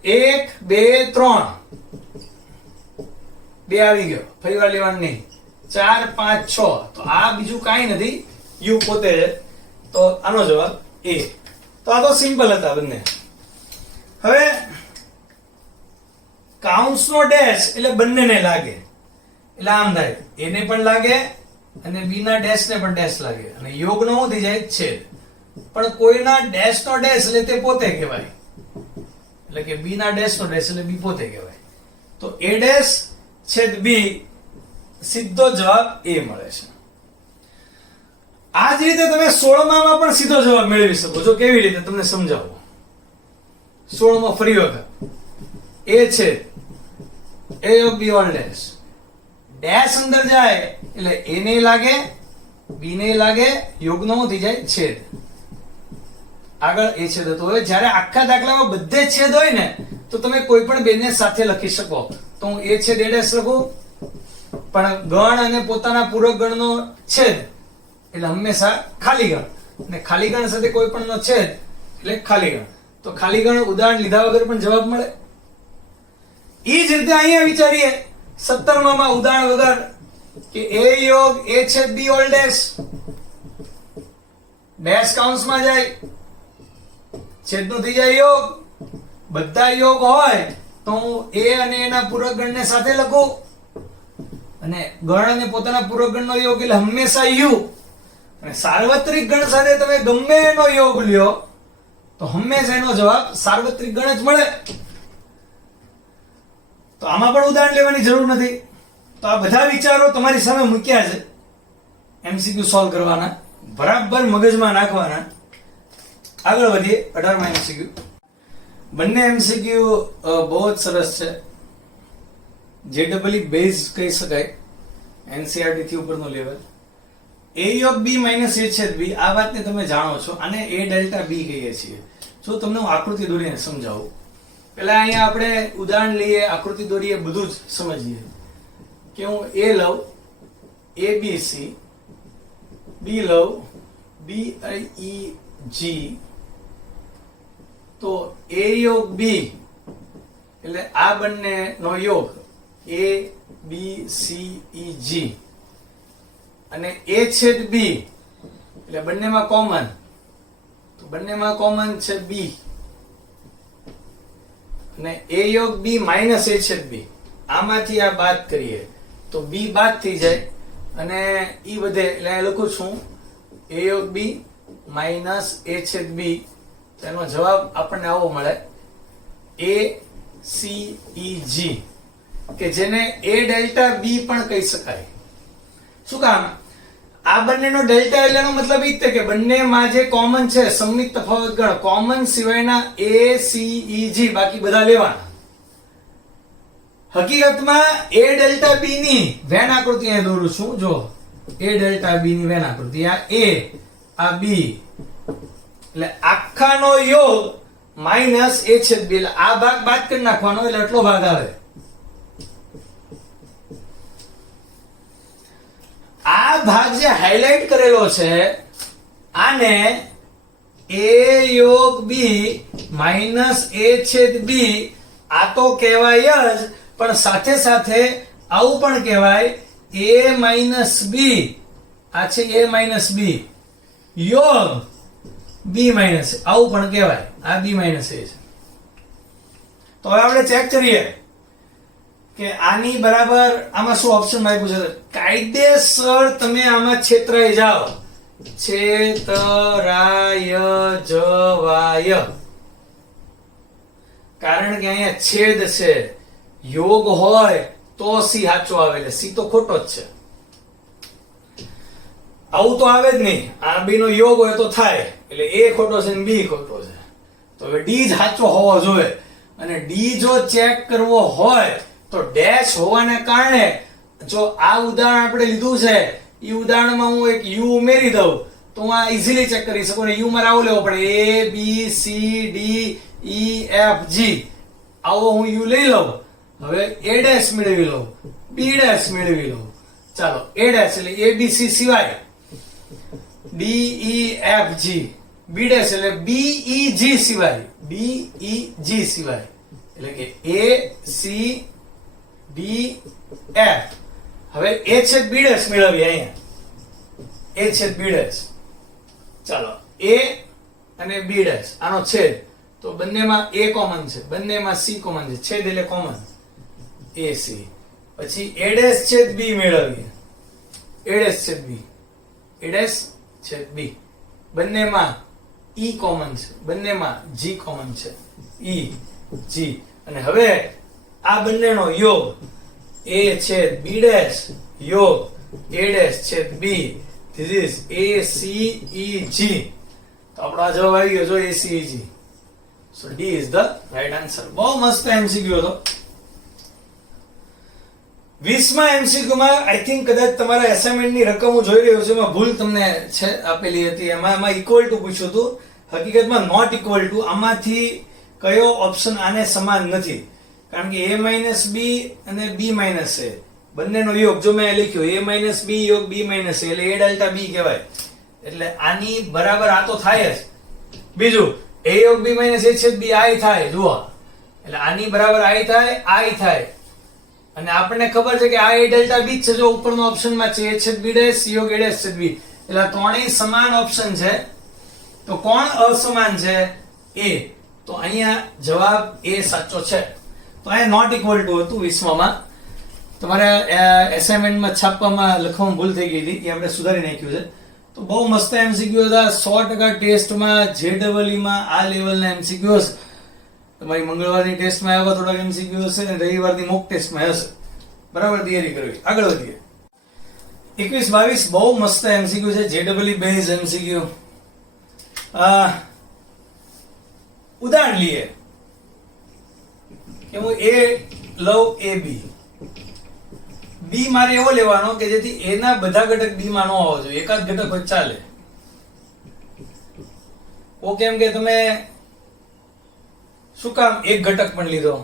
1 2 3 2 આવી ગયો, ફરીવાર લેવાનું નહીં. 4 5 6, તો આ બીજું કાંઈ નથી, u પોતે છે. તો આનો જવાબ a. તો આ તો સિમ્પલ હતા બંને. હવે કાઉન્સનો ડેશ એટલે બંનેને લાગે, એટલે આમ થાય, a ને પણ લાગે અને b ના ડેશ ને પણ ડેશ લાગે અને યોગ નો શું થઈ જાય, છેદ. પણ કોઈના ડેશ નો ડેશ એટલે તે પોતે કહેવાય, એટલે કે b ના ડેશ નો ડેશ એટલે b પોતે કહેવાય. તો a ડેશ છેદ b, સીધો જવાબ a મળે છે. આ જ રીતે તમે 16માં પણ સીધો જવાબ મેળવી શકો છો. કેવી રીતે તમને સમજાવો. 16માં ફરી વખત a છે a યોગ b ઓલ ડેશ. ડેશ અંદર જાય એટલે a ને લાગે b ને લાગે, યોગ નો થઈ જાય છેદ. આગળ a છેદ હતો. હવે જ્યારે આખા દાખલામાં બધે છેદ હોય ને તો તમે કોઈ પણ બે ને સાથે લખી શકો. તો હું a છેદ a ડેશ લખું, પણ ગણ અને પોતાના પૂરક ગણનો છેદ એટલે હંમેશા ખાલી ગણ, અને ખાલી ગણ સાથે કોઈ પણ નો છેદ એટલે ખાલી ગણ. તો ખાલી ગણ ઉદાહરણ લીધા વગર પણ જવાબ મળે. ઈ જ રીતે અહીંયા વિચારીએ 17માં ઉદાહરણ વગર કે a યોગ a છેદ b ઓલ ડેશ. ડેશ કૌંસમાં જાય, છેદનું થઈ જાય યોગ. બધા યોગ હોય તો હું a અને એના પૂરક ગણને સાથે લખું, અને ગણ અને પોતાના પૂરક ગણનો યોગ એટલે હંમેશા u. અને સાર્વત્રિક ગણ સાથે તમે ગમે એનો યોગ લ્યો તો હંમેશા એનો જવાબ સાર્વત્રિક ગણ જ મળે. તો આમાં પણ ઉદાહરણ લેવાની જરૂર નથી. તો આ બધા વિચારો તમારી સામે મૂક્યા છે, MCQ સોલ્વ કરવાના, બરાબર મગજમાં નાખવાના. આગળ વધીએ 18માં MCQ. બંને MCQ બહુ જ સરસ છે. JEE બેઝ કહી શકાય, NCERT થી ઉપરનો લેવલ. a યોગ b માઇનસ a છેદ b, આ વાતને તમે જાણો છો. આને a ડેલ્ટા b કહીએ છીએ. જો તમને હું આકૃતિ દોરીને સમજાવું. પહેલા અહીંયા આપણે ઉદાહરણ લઈએ, આકૃતિ દોરીએ, બધું જ સમજીએ. કે હું a લઉં abc, b લઉં BIEG, તો a યોગ b એટલે આ બંને નો યોગ a b c e g, અને a છેદ b એટલે બંનેમાં કોમન, તો બંનેમાં કોમન છે b, અને a યોગ b માઇનસ a છેદ b, આમાંથી આ બાદ કરીએ તો b બાદ થઈ જાય અને ઈ વધે એટલે લખું છું a યોગ b માઇનસ a છેદ b, એનો જવાબ આપણને આવો મળે ACEG, કે જેને a ડેલ્ટા b પણ કહી શકાય. શું કામ? આ બંનેનો ડેલ્ટા એટલેનો મતલબ એ જ કે બંનેમાં જે કોમન છે સંમિત તફાવત ગણ, કોમન સિવાયના ACEG બાકી બધા લેવાના. હકીકતમાં a ડેલ્ટા b ની વેન આકૃતિ અહીં દોરું છું. જો a ડેલ્ટા b ની વેન આકૃતિ, આ a આ b, એટલે આખાનો યોગ માઇનસ a છેદ b, એટલે આ ભાગ બાદ કરી નાખવાનો એટલે એટલો ભાગ આવે. આ ભાગ જે હાઇલાઇટ કરેલો છે આને a યોગ b માઇનસ a છેદ b આ તો કહેવાય જ, પણ સાથે સાથે આવું પણ કહેવાય a માઇનસ b, આ છે a માઇનસ b યોગ b માઇનસ, આવું પણ કહેવાય. આ b માઇનસ a છે. તો હવે આપણે ચેક કરીએ કે આની બરાબર આમાં શું ઓપ્શન આપ્યું છે. કાયદેસર તમે આમાં છેતરાઈ જાઓ, છેતરાય જવાય, કારણ કે અહીંયા છેદ છે, યોગ હોય તો સી સાચો આવે, એટલે સી તો ખોટો જ છે. આવું તો આવે જ નહીં, આ બી નો યોગ હોય તો થાય, એટલે એ ખોટો છે ને બી ખોટો છે. તો હવે ડી જ સાચો હોવો જોઈએ, અને ડી જો ચેક કરવો હોય તો ડેશ હોવાને કારણે જો આ ઉદાહરણ આપણે લીધું છે એ ઉદાહરણમાં હું એક યુ ઉમેરી દઉં તો હું આ ઈઝીલી ચેક કરી શકું. ને યુ મારે આવો લેવો પડે, A B C D E F G, આવો હું યુ લઈ લઉં. હવે A ડેશ મેળવી લઉં, B ડેશ મેળવી લઉં. ચાલો A ડેશ એટલે A B C સિવાય D E F G, B dash એટલે B E G સિવાય, B E G સિવાય, એટલે કે A C D F. હવે A છેદ B ડેશ મેળવીએ અહીંયા, A છેદ B ડેશ. ચાલો A અને B ડેશ આનો છેદ, તો બંનેમાં A કોમન છે, બંનેમાં C કોમન છે, છેદ એટલે કોમન AC. પછી A ડેશ છેદ B મેળવીએ, A ડેશ છેદ B, A ડેશ છેદ B, બંનેમાં E કોમન છે, બંનેમાં G કોમન છે, E G. અને હવે આ બંનેનો યોગ A છેદ B ડેશ યોગ A ડેશ છેદ B, this is ACEG. તો આપણો આ જવાબ આવી ગયો જો ACEG. So D is the right answer. બહુ મસ્ત MCQ હતો. 20મા MCQ માં આઈ થિંક કદાચ તમારા એસાઇનમેન્ટ ની રકમ હું જોઈ રહ્યો છું, એમાં ભૂલ તમને છે આપેલી હતી, એમાં ઇક્વલ ટુ પૂછ્યું હતું, હકીકતમાં નોટ ઇક્વલ ટુ. આમાંથી કયો ઓપ્શન આને સમાન નથી, કારણ કે a માઇનસ b અને b માઇનસ a બંનેનો યોગ જો મેં લખ્યો a માઇનસ b યોગ b માઇનસ a, એટલે a ડેલ્ટા b કહેવાય, એટલે આની બરાબર આ તો થાય જ. બીજું a યોગ b માઇનસ a છેદ b i થાય, જુઓ, એટલે આની બરાબર i થાય, i થાય. અને આપણને ખબર છે કે આ a ડેલ્ટા b જ છે, જો ઉપરનો ઓપ્શનમાં છે a છેદ b ડેશ યોગ a ડેશ છેદ b, એટલે ત્રણેય સમાન ઓપ્શન છે. તો કોણ અસમાન છે? a. તો અહીંયા જવાબ a સાચો છે. તો આ નોટ ઇક્વલ ટુ હતું 20માં. તમારે એસાઇનમેન્ટમાં છાપવામાં લખવામાં ભૂલ થઈ ગઈ હતી, એ આપણે સુધારી નાખ્યું છે. તો બહુ મસ્ત એમસીક્યુ હતા. 100% ટેસ્ટમાં JEE માં આ લેવલના એમસીક્યુ હશે. તમારી મંગળવારની ટેસ્ટમાં આવા થોડાક એમસીક્યુ હશે અને રવિવારની મોક ટેસ્ટમાં હશે. બરાબર તૈયારી કરવી. આગળ વધીએ. 21-22 બહુ મસ્ત એમસીક્યુ છે, JEE બેઝ એમસીક્યુ. ઉદાહરણ લઈએ કે હું A લઉં AB, B મારે એવો લેવાનો કે જેથી A ના બધા ઘટક B માં ન હોવો જોઈએ, એકાદ ઘટક હોય ચાલે. ઓકે, એમ કે તમે શું કામ એક ઘટક પણ લીધો,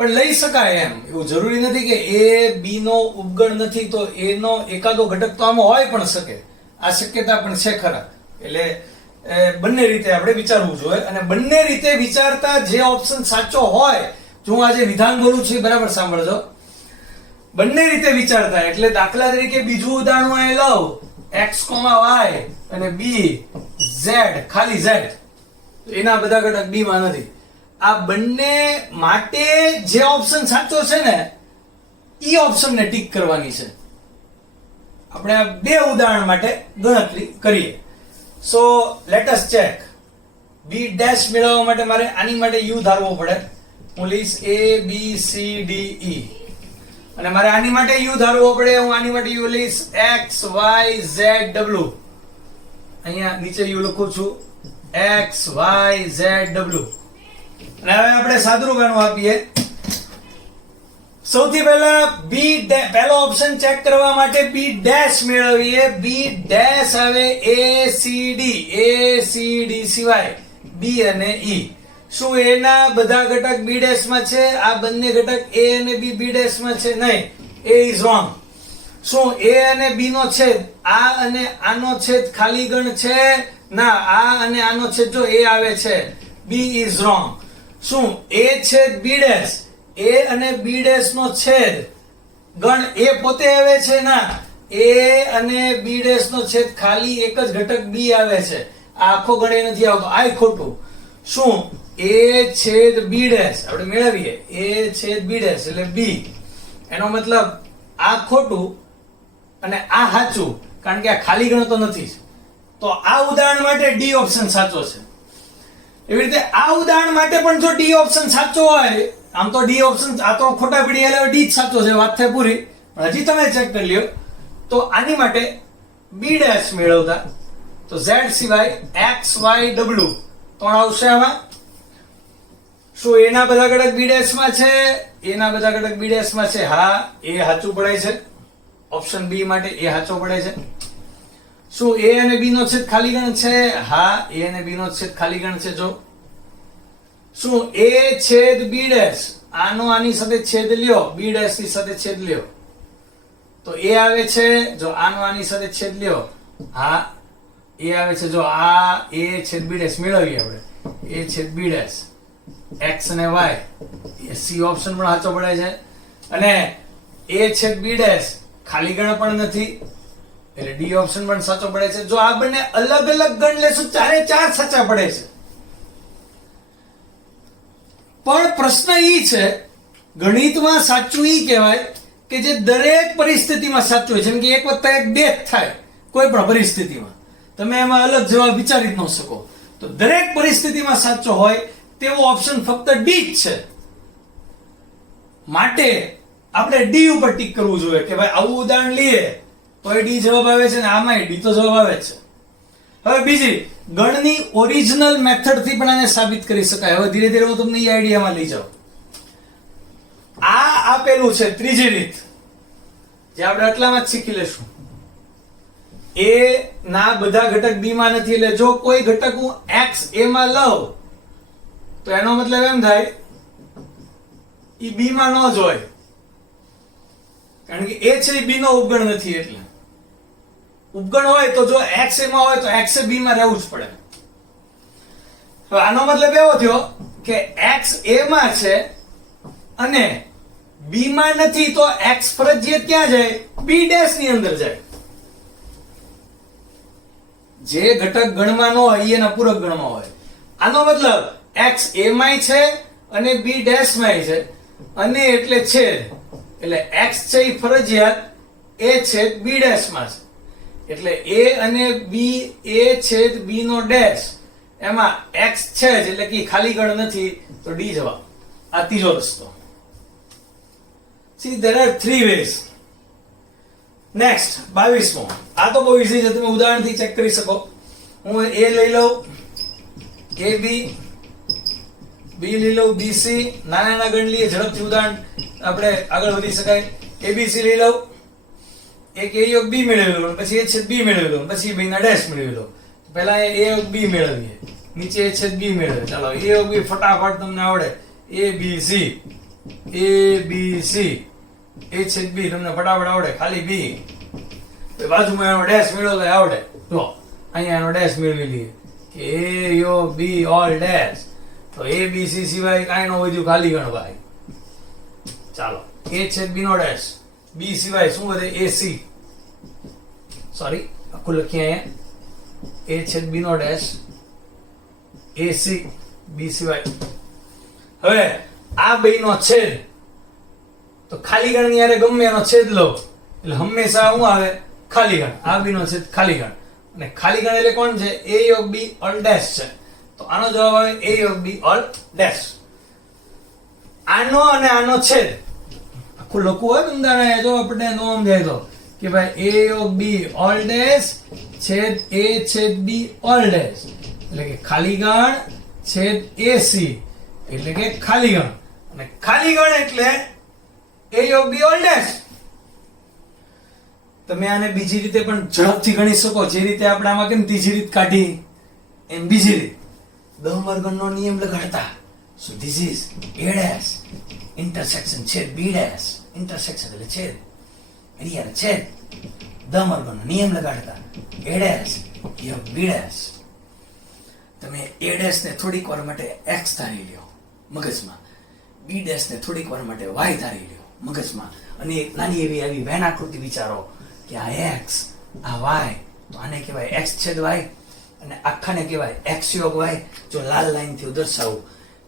પણ લઈ શકાય એમ, એવું જરૂરી નથી કે A B નો ઉપગણ નથી તો A નો એકાદો ઘટક તો આમાં હોય પણ શકે, આ શક્યતા પણ છે ખરા. એટલે બંને રીતે આપણે વિચારવું જોઈએ, અને બંને રીતે વિચારતા જે ઓપ્શન સાચો હોય, જો હું આજે વિધાન બોલું છું બરાબર સાંભળજો, બંને રીતે વિચારતા, એટલે દાખલા તરીકે બીજું ઉદાહરણ હું લઉં x, y અને b z, ખાલી z, એના બધા ઘટક b માં નથી. આ બંને માટે જે ઓપ્શન સાચો છે ને એ ઓપ્શન ને ટીક કરવાની છે. આપણે આ બે ઉદાહરણ માટે ગણતરી કરીએ. So let us check. B dash મેળવવા માટે મારે આની માટે યુ ધારવો પડે. હું લઈશ A B C D E અને મારે આની માટે યુ ધારવો પડે. હું આની માટે યુ લઈશ X Y Z W. અહીંયા નીચે યુ લખું છું X Y Z W. અને હવે આપણે સાદુરૂપનું આપીએ. સૌથી પહેલા બી પહેલો ઓપ્શન ચેક કરવા માટે બી ડેશ મેળવીએ. બી ડેશ આવે ACD સિવાય બી અને ઈ. શું એ ના બધા ઘટક બી ડેશ માં છે? આ બંને ઘટક એ અને બી બી ડેશ માં છે? નહીં, એ ઇઝ રોંગ. શું એ અને બી નો છેદ આ અને આનો છેદ ખાલી ગણ છે? ના, આ અને આનો છેદ જો એ આવે છે, બી ઇઝ રોંગ. શું એ છેદ બી ડેશ એ અને બી ડેશ નો છેદ ગણ એ પોતે આવે છે? ના, એ અને બી ડેશ નો છેદ ખાલી એક જ ઘટક બી આવે છે. આ આખો ગણ એ નથી આવતો, આ ખોટું. શું એ છેદ બી ડેશ આપણે મેળવીએ એ છેદ બી ડેશ એટલે બી, એનો મતલબ આ ખોટું અને આ સાચું, કારણ કે આ ખાલી ગણ તો નથી જ. તો આ ઉદાહરણ માટે ડી ઓપ્શન સાચો છે. એવી રીતે આ ઉદાહરણ માટે પણ જો ડી ઓપ્શન સાચો હોય, આમ તો ડી ઓપ્શન આ તો ખોટા પડી એટલે ડી જ સાચો છે, વાત થાય પૂરી. પણ હજી તમે ચેક કરી લ્યો તો આની માટે બી ડેશ મેળવતા તો Z સિવાય X Y W કોણ આવશે આમાં? શું એના બધા ઘટક બી ડેશ માં છે? એના બધા ઘટક બી ડેશ માં છે. હા, એ સાચું પડે છે. ઓપ્શન બી માટે એ સાચો પડે છે. શું એ અને બી નો છેદ ખાલી ગણ છે? હા, એ અને બી નો છેદ ખાલી ગણ છે. જો શું એ છેદ બી ડેશ આનો આની સાથે છેદ લ્યો, બી ડેશ ની સાથે છેદ લ્યો તો એ આવે છે. જો આનો આની સાથે છેદ લ્યો, હા એ આવે છે. જો આ એ છેદ બી ડેશ મેળવીએ આપણે, એ છેદ બી ડેશ X અને Y, એ સી ઓપ્શન પણ સાચો પડે છે. અને એ છેદ બી ડેશ ખાલી ગણ પણ નથી એટલે ડી ઓપ્શન પણ સાચો પડે છે. જો આ બંને અલગ અલગ ગણ લેશું ચારે ચાર સાચા પડે છે. પણ પ્રશ્ન ઈ છે, ગણિતમાં સાચું ઈ કહેવાય કે જે દરેક પરિસ્થિતિમાં સાચું હોય. જેમ કે 1 + 1 2 થાય કોઈ પણ પરિસ્થિતિમાં, તમે એમાં અલગ જવાબ વિચારી જ ન શકો. તો દરેક પરિસ્થિતિમાં સાચો હોય તેવો ઓપ્શન ફક્ત ડી જ છે. માટે આપણે ડી ઉપર ટીક કરવું જોઈએ કે ભાઈ આવું ઉદાહરણ લઈએ તો એ ડી જવાબ આવે છે, ને આમાં ડી તો જવાબ આવે છે. હવે બીજી ગણની ઓરિજિનલ મેથડ થી પણ આને સાબિત કરી શકાય. હવે ધીરે ધીરે હું તમને એ આઈડિયામાં લઈ જાઉં. આ આપેલું છે ત્રીજી રીત, જે આપણે આટલામાં જ શીખી લેશું. એ ના બધા ઘટક બી માં નથી એટલે જો કોઈ ઘટક હું X A માં લઉં તો એનો મતલબ એમ થાય ઈ બી માં ન જ હોય, કારણ કે એ છે બી નો ઉપગણ નથી. એટલે ઉપગણ હોય તો જો X A માં હોય તો X A B માં રહેવું જ પડે. હવે આનો મતલબ એવો થયો કે X A માં છે અને B માં નથી તો X ફરજિયાત ક્યાં જાય? B ડેશ ની અંદર જાય. જે ઘટક ગણમાં ન હોય એના પૂરક ગણમાં હોય. આનો મતલબ X A માં છે અને B ડેશ માં છે, અને એટલે છેદ એટલે X છે એ ફરજિયાત A છેદ B ડેશ માં છે. એટલે A અને B, A છેદ B નો ડેશ એમાં X છે જ એટલે કે ખાલી ગણ નથી, તો ડી જવાબ. આ ત્રીજો રસ્તો. See, there are 3 ways. Next 22મો. આ તો બહુ ઈઝી છે, તમે ઉદાહરણથી ચેક કરી શકો. હું A લઈ લઉં AB, B લઈ લઉં BC. નાના નાના ગણ લઈએ ઝડપથી, ઉદાહરણ આપણે આગળ વધી શકાય. ABC લઈ લઉં, એક A યોગ B મેળવી લો, પછી A છેદ B મેળવી લો, પછી B ના ડેશ મેળવી લો. પહેલા A યોગ B મેળવીએ, નીચે A છેદ B મેળવીએ. ચાલો A યોગ B ફટાફટ તમને આવડે. ABC A છેદ B તમને ફટાફટ આવડે, ખાલી B. બાજુમાં એનો ડેશ મેળવતો આવડે. જો અહીંયા એનો ડેશ મેળવી લઈએ કે A યોગ B ઓલ ડેશ. તો ABC સિવાય કાંઈ ન વધ્યું, ખાલી ગણ ભાઈ. ચાલો A છેદ B નો ડેશ, B સિવાય શું વધે? AC. સોરી, આખું લખીએ અહીંયા. A છેદ B નો ડેશ, AC, B સિવાય. હવે આ બે નો છેદ તો ખાલી ગણ ની હારે ગમે એનો છેદ લો એટલે હંમેશા શું આવે? ખાલી ગણ, આ બી નો છેદ ખાલી ગણ, અને ખાલી ગણ એટલે કોણ છે? a યોગ b ઓલ ડેશ છે. તો આનો જવાબ આવે a યોગ b ઓલ ડેશ. આનો અને આનો છેદ આખું લખવું હોય બંધારણ, જો આપણે નો સમજાય તો કે ભાઈ a યોગ b ઓલ ડેશ છેદ a છેદ b ઓલ ડેશ, એટલે કે ખાલી ગણ છેદ ac, એટલે કે ખાલી ગણ, અને ખાલી ગણ એટલે a યોગ b ઓલ ડેશ. તમે આને બીજી રીતે પણ ઝડપથી ગણી શકો, જે રીતે આપણે આમાં કેમ ત્રીજી રીત કાઢી એમ બીજી રીત. 10 વર્ગનો નિયમ લગાડતા. So this is a dash intersection છેદ b ડેશ, ઇન્ટરસેક્શન એટલે છેદ, એની યાર છેદ 10 વર્ગનો નિયમ લગાડતા a ડેશ યોગ b ડેશ. તમે a ડેશ ને થોડીક વાર માટે x ધારી લ્યો મગજમાં, b ડેશ ને થોડીક વાર માટે y ધારી લ્યો મગજમાં, અને એક નાની એવી આવી વેન આકૃતિ વિચારો કે આ x આ y, તો આને કહેવાય x છેદ y, અને આખાને કહેવાય x યોગ y. જો લાલ લાઈન થી દર્શાવું,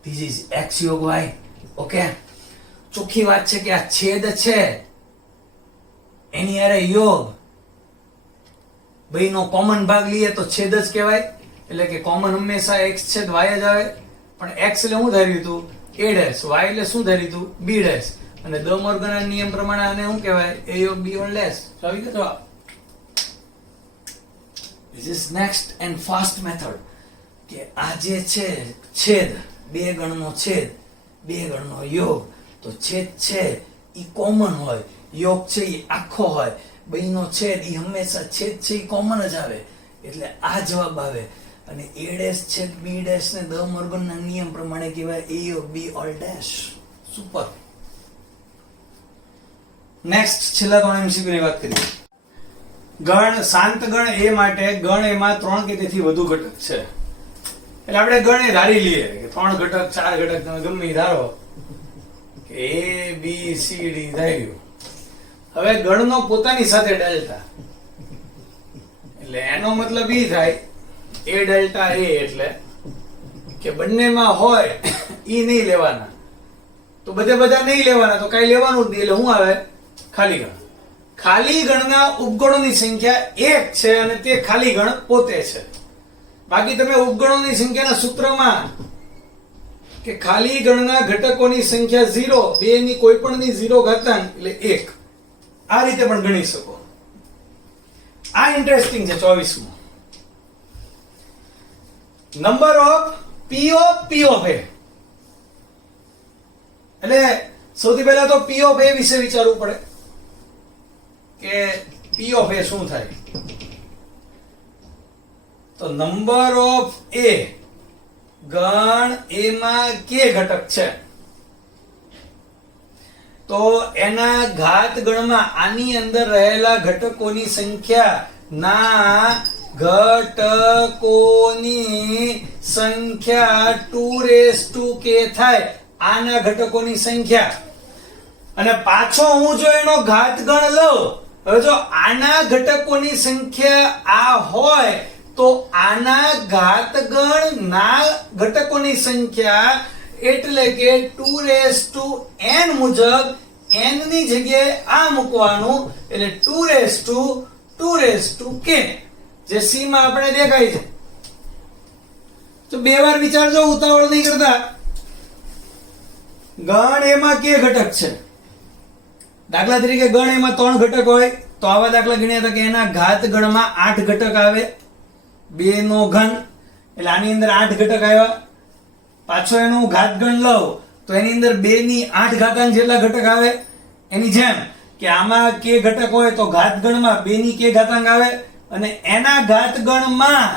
ધીસ ઇઝ x યોગ y. ઓકે, ચોખ્ખી વાત છે કે આ છેદ છે એની હારે યોગ, બેયનો કોમન ભાગ લઈએ તો છેદ જ કહેવાય, એટલે કે કોમન હંમેશા x છેદ y જ આવે. પણ x એટલે શું ધાર્યું હતું? a dash. y એટલે શું ધાર્યું હતું? b dash. અને દ મોર્ગનના નિયમ પ્રમાણે આને શું કહેવાય? a યોગ b ઓલ ડેશ. તો આવી ગયો જવાબ. This is next and fast method. કે આ જે છે છેદ, બે ગણનો છેદ, બે ગણનો યોગ, તો છેદ છે ઈ કોમન હોય, યોગ છે ઈ આખો હોય, બેયનો છેદ ઈ હંમેશા છેદ છે ઈ કોમન જ આવે, એટલે આ જવાબ આવે. અને a ડેશ છેદ b ડેશ ને દ મોર્ગનના નિયમ પ્રમાણે કહેવાય a યોગ b all dash. Super. Next છેલ્લા 3 MCQ ની વાત કરીએ. ગણ શાંત ગણ a માટે ગણ એમાં 3 કે તેથી વધુ ઘટક છે. એટલે આપણે ગણ એ ધારી લઈએ કે 3 ઘટક 4 ઘટક તમે ગમે એ ધારો કે a b c d ધાર્યું. હવે ગણનો પોતાની સાથે ડેલ્ટા, એટલે એનો મતલબ ઈ થાય a ડેલ્ટા a એટલે કે બંનેમાં હોય ઈ નહીં લેવાના, તો બધા નહીં લેવાના, તો કઈ લેવાનું જ નહીં, એટલે શું આવે? ખાલી ગણ. ખાલી ગણના ઉપગણોની સંખ્યા 1 છે અને તે ખાલી ગણ પોતે છે. બાકી તમે ઉપગણોની સંખ્યાના સૂત્રમાં કે ખાલી ગણના ઘટકોની સંખ્યા 0, બે ની કોઈ પણ ની 0 ઘાતાંક એટલે 1, આ રીતે પણ ગણી શકો. આ ઇન્ટરેસ્ટિંગ છે. 24મો number of p of a. એટલે સૌથી પહેલા તો p ઓફ a વિશે વિચારવું પડે કે p ઓફ a શું થાય. તો નંબર ઓફ a, ગણ a માં k ઘટક છે, તો એના ઘાત ગણમાં આની અંદર રહેલા ઘટકોની સંખ્યા ના ઘટકોની સંખ્યા 2k થાય. આના ઘટકોની સંખ્યા, અને પાછો હું જો એનો ઘાત ગણ લઉં, હવે જો આના ઘટકોની સંખ્યા આ હોય તો આના ઘાત ગણ ના ઘટકોની સંખ્યા એટલે કે 2n મુજબ n ની જગ્યાએ આ મૂકવાનું, એટલે 2k જે c માં આપણે દેખાય છે. તો બે વાર વિચારજો, ઉતાવળ નહીં કરતા. ગણ એમાં કે ઘટક છે. દાખલા તરીકે ગણ એમાં 3 ઘટક હોય તો આવા દાખલા ગણ્યા હતા કે એના ઘાત ગણમાં 8 ઘટક આવે, 2 નો ઘન, એટલે આની અંદર 8 ઘટક આવ્યા. પાછો એનું ઘાત ગણ લઉં તો એની અંદર 2 ની 8 ઘાતાંક જેટલા ઘટક આવે. એની જેમ કે આમાં કે ઘટક હોય તો ઘાત ગણમાં 2 ની કે ઘાતાંક આવે, અને એના ઘાત ગણમાં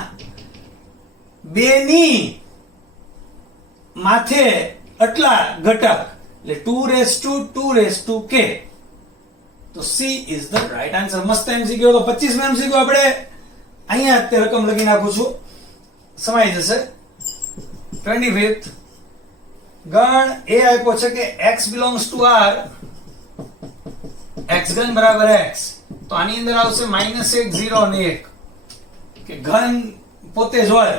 2 ની માથે આટલા ઘટક, એટલે 2k. તો C is the right answer. મસ્ત MCQ. તો 25 MCQ આપણે અહીંયા તે રકમ લખી નાખું છું, સમાઈ જશે. 25th ગણ એ આપ્યો છે કે x belongs to r, x ઘન બરાબર x, તો આની અંદર આવશે -1 0 અને 1, કે ઘન પોતે જ હોય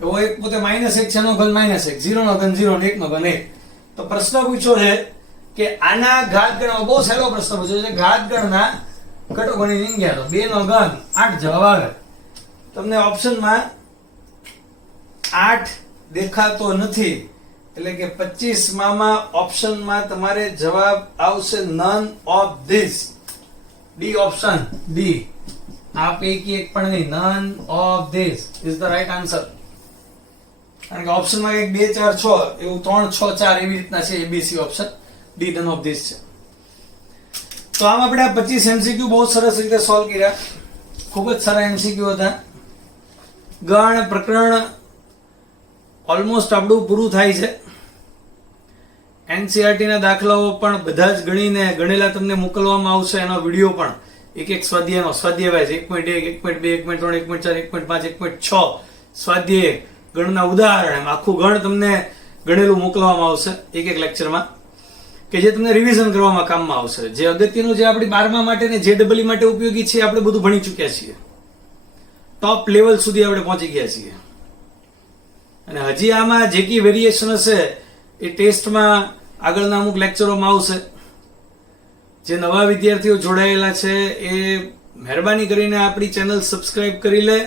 એવો એક પોતે -1 છે નો ઘન -1, 0 નો ઘન 0 અને 1 નો ઘન 1. તો પ્રશ્ન પૂછ્યો છે કે આના ઘાત ગણ, બહુ સહેલો પ્રશ્ન પૂછ્યો છે, ઘાત ગણના ઘટો ગણી નીકળ્યા તો 2 નો ઘન 8 જવાબ આવે. તમને ઓપ્શનમાં 8 દેખાતો નથી એટલે કે 25 માં ઓપ્શનમાં તમારે જવાબ આવશે none of this. D option D. આ પૈકી એક પણ નહીં. none of this is the right answer. કારણ કે ઓપ્શનમાં 1 2 4 6 એવું 3 6 4 એવી રીતના છે. ABC option D none of this છે. તો આમ આપણે આ 25 એમસીક્યુ બહુ સરસ રીતે સોલ્વ કર્યા. ખૂબ જ સારા એમસીક્યુ હતા. ગણ પ્રકરણ ઓલમોસ્ટ આપણું પૂરું થાય છે. એનસીઆરટી ના દાખલાઓ પણ બધા જ ગણેલા તમને મોકલવામાં આવશે. એનો વિડીયો પણ એક સ્વાધ્યાયનો સ્વાધ્યાય 1.1 1.2 1.3 1.4 1.5 1.6 સ્વાધ્યાય ગણના ઉદાહરણ એમ આખું ગણ તમને ગણેલું મોકલવામાં આવશે એક લેક્ચરમાં, કે જે તમને રિવિઝન કરવામાં કામમાં આવશે. જે અગત્યનું જે આપણી 12મા માટે ને જેડબલઈ માટે ઉપયોગી છે આપણે બધું ભણી ચૂક્યા છીએ. ટોપ લેવલ સુધી આપણે પહોંચી ગયા છીએ. અને હજી આમાં જે કી વેરિએશન હશે એ ટેસ્ટમાં આગળના અમુક લેક્ચરોમાં આવશે. જે નવા વિદ્યાર્થીઓ જોડાયેલા છે એ મહેરબાની કરીને આપણી ચેનલ સબસ્ક્રાઇબ કરી લે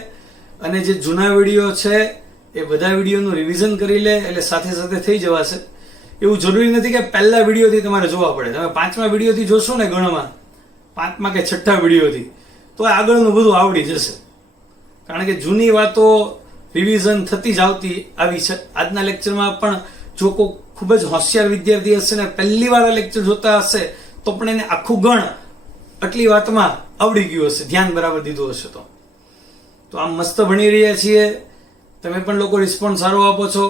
અને જે જૂના વિડીયો છે એ બધા વિડીયોનું રિવિઝન કરી લે એટલે સાથે સાથે થઈ જવાશે. એવું જરૂરી નથી કે પહેલા વિડીયોથી તમારે જોવા પડે. તમે 5મા વિડીયોથી જોશો ને ગણમાં, 5મા કે 6ઠા વિડીયોથી, તો આગળનું બધું આવડી જશે. કારણ કે જૂની વાતો રિવિઝન થતી જ આવી છે. આજના લેક્ચરમાં પણ જો કોઈ ખૂબ જ હોશિયાર વિદ્યાર્થી હશે ને પહેલી વાર આ લેક્ચર જોતા હશે તો પણ એને આખું ગણ આટલી વાતમાં આવડી ગયું હશે, ધ્યાન બરાબર દીધું હશે. તો આમ મસ્ત ભણી રહ્યા છીએ. તમે પણ લોકો રિસ્પોન્સ સારો આપો છો.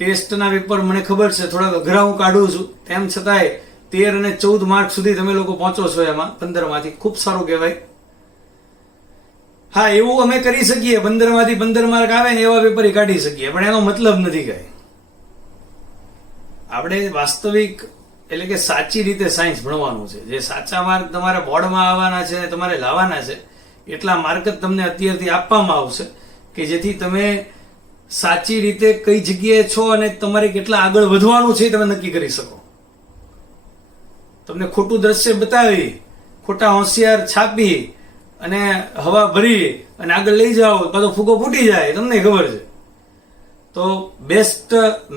ટેસ્ટના પેપર મને ખબર છે થોડાક અઘરા હું કાઢું છું, તેમ છતાંય 13 અને 14 માર્ક સુધી તમે લોકો પહોંચો છો એમાં 15માંથી. ખૂબ સારું કહેવાય. હા, એવું અમે કરી શકીએ 15માંથી 15 માર્ક આવે ને એવા પેપર કાઢી શકીએ, પણ એનો મતલબ નથી કઈ. આપણે વાસ્તવિક એટલે કે સાચી રીતે સાયન્સ ભણવાનું છે. જે સાચા માર્ક તમારા બોર્ડમાં આવવાના છે તમારે લાવવાના છે એટલા માર્ક જ તમને અત્યારથી આપવામાં આવશે, કે જેથી તમે સાચી રીતે કઈ જગ્યાએ છો અને તમારે કેટલા આગળ વધવાનું છે તમે નક્કી કરી શકો. તમને ખોટું દ્રશ્ય બતાવી, ખોટા હોશિયાર છાપી અને હવા ભરી અને આગળ લઈ જાઓ કાં તો ફૂગો ફૂટી જાય, તમને ખબર છે. તો best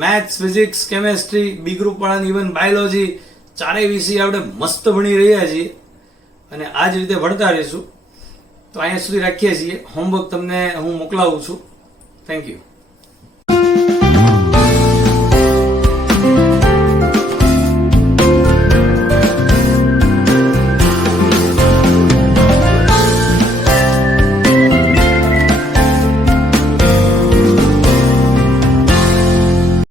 maths, physics, chemistry, B group વાળાની ઇવન બાયોલોજી ચારેય વિષય આપણે મસ્ત ભણી રહ્યા છીએ અને આ જ રીતે ભણતા રહીશું. તો અહીંયા સુધી રાખીએ છીએ. હોમવર્ક તમને હું મોકલાવું છું. Thank you.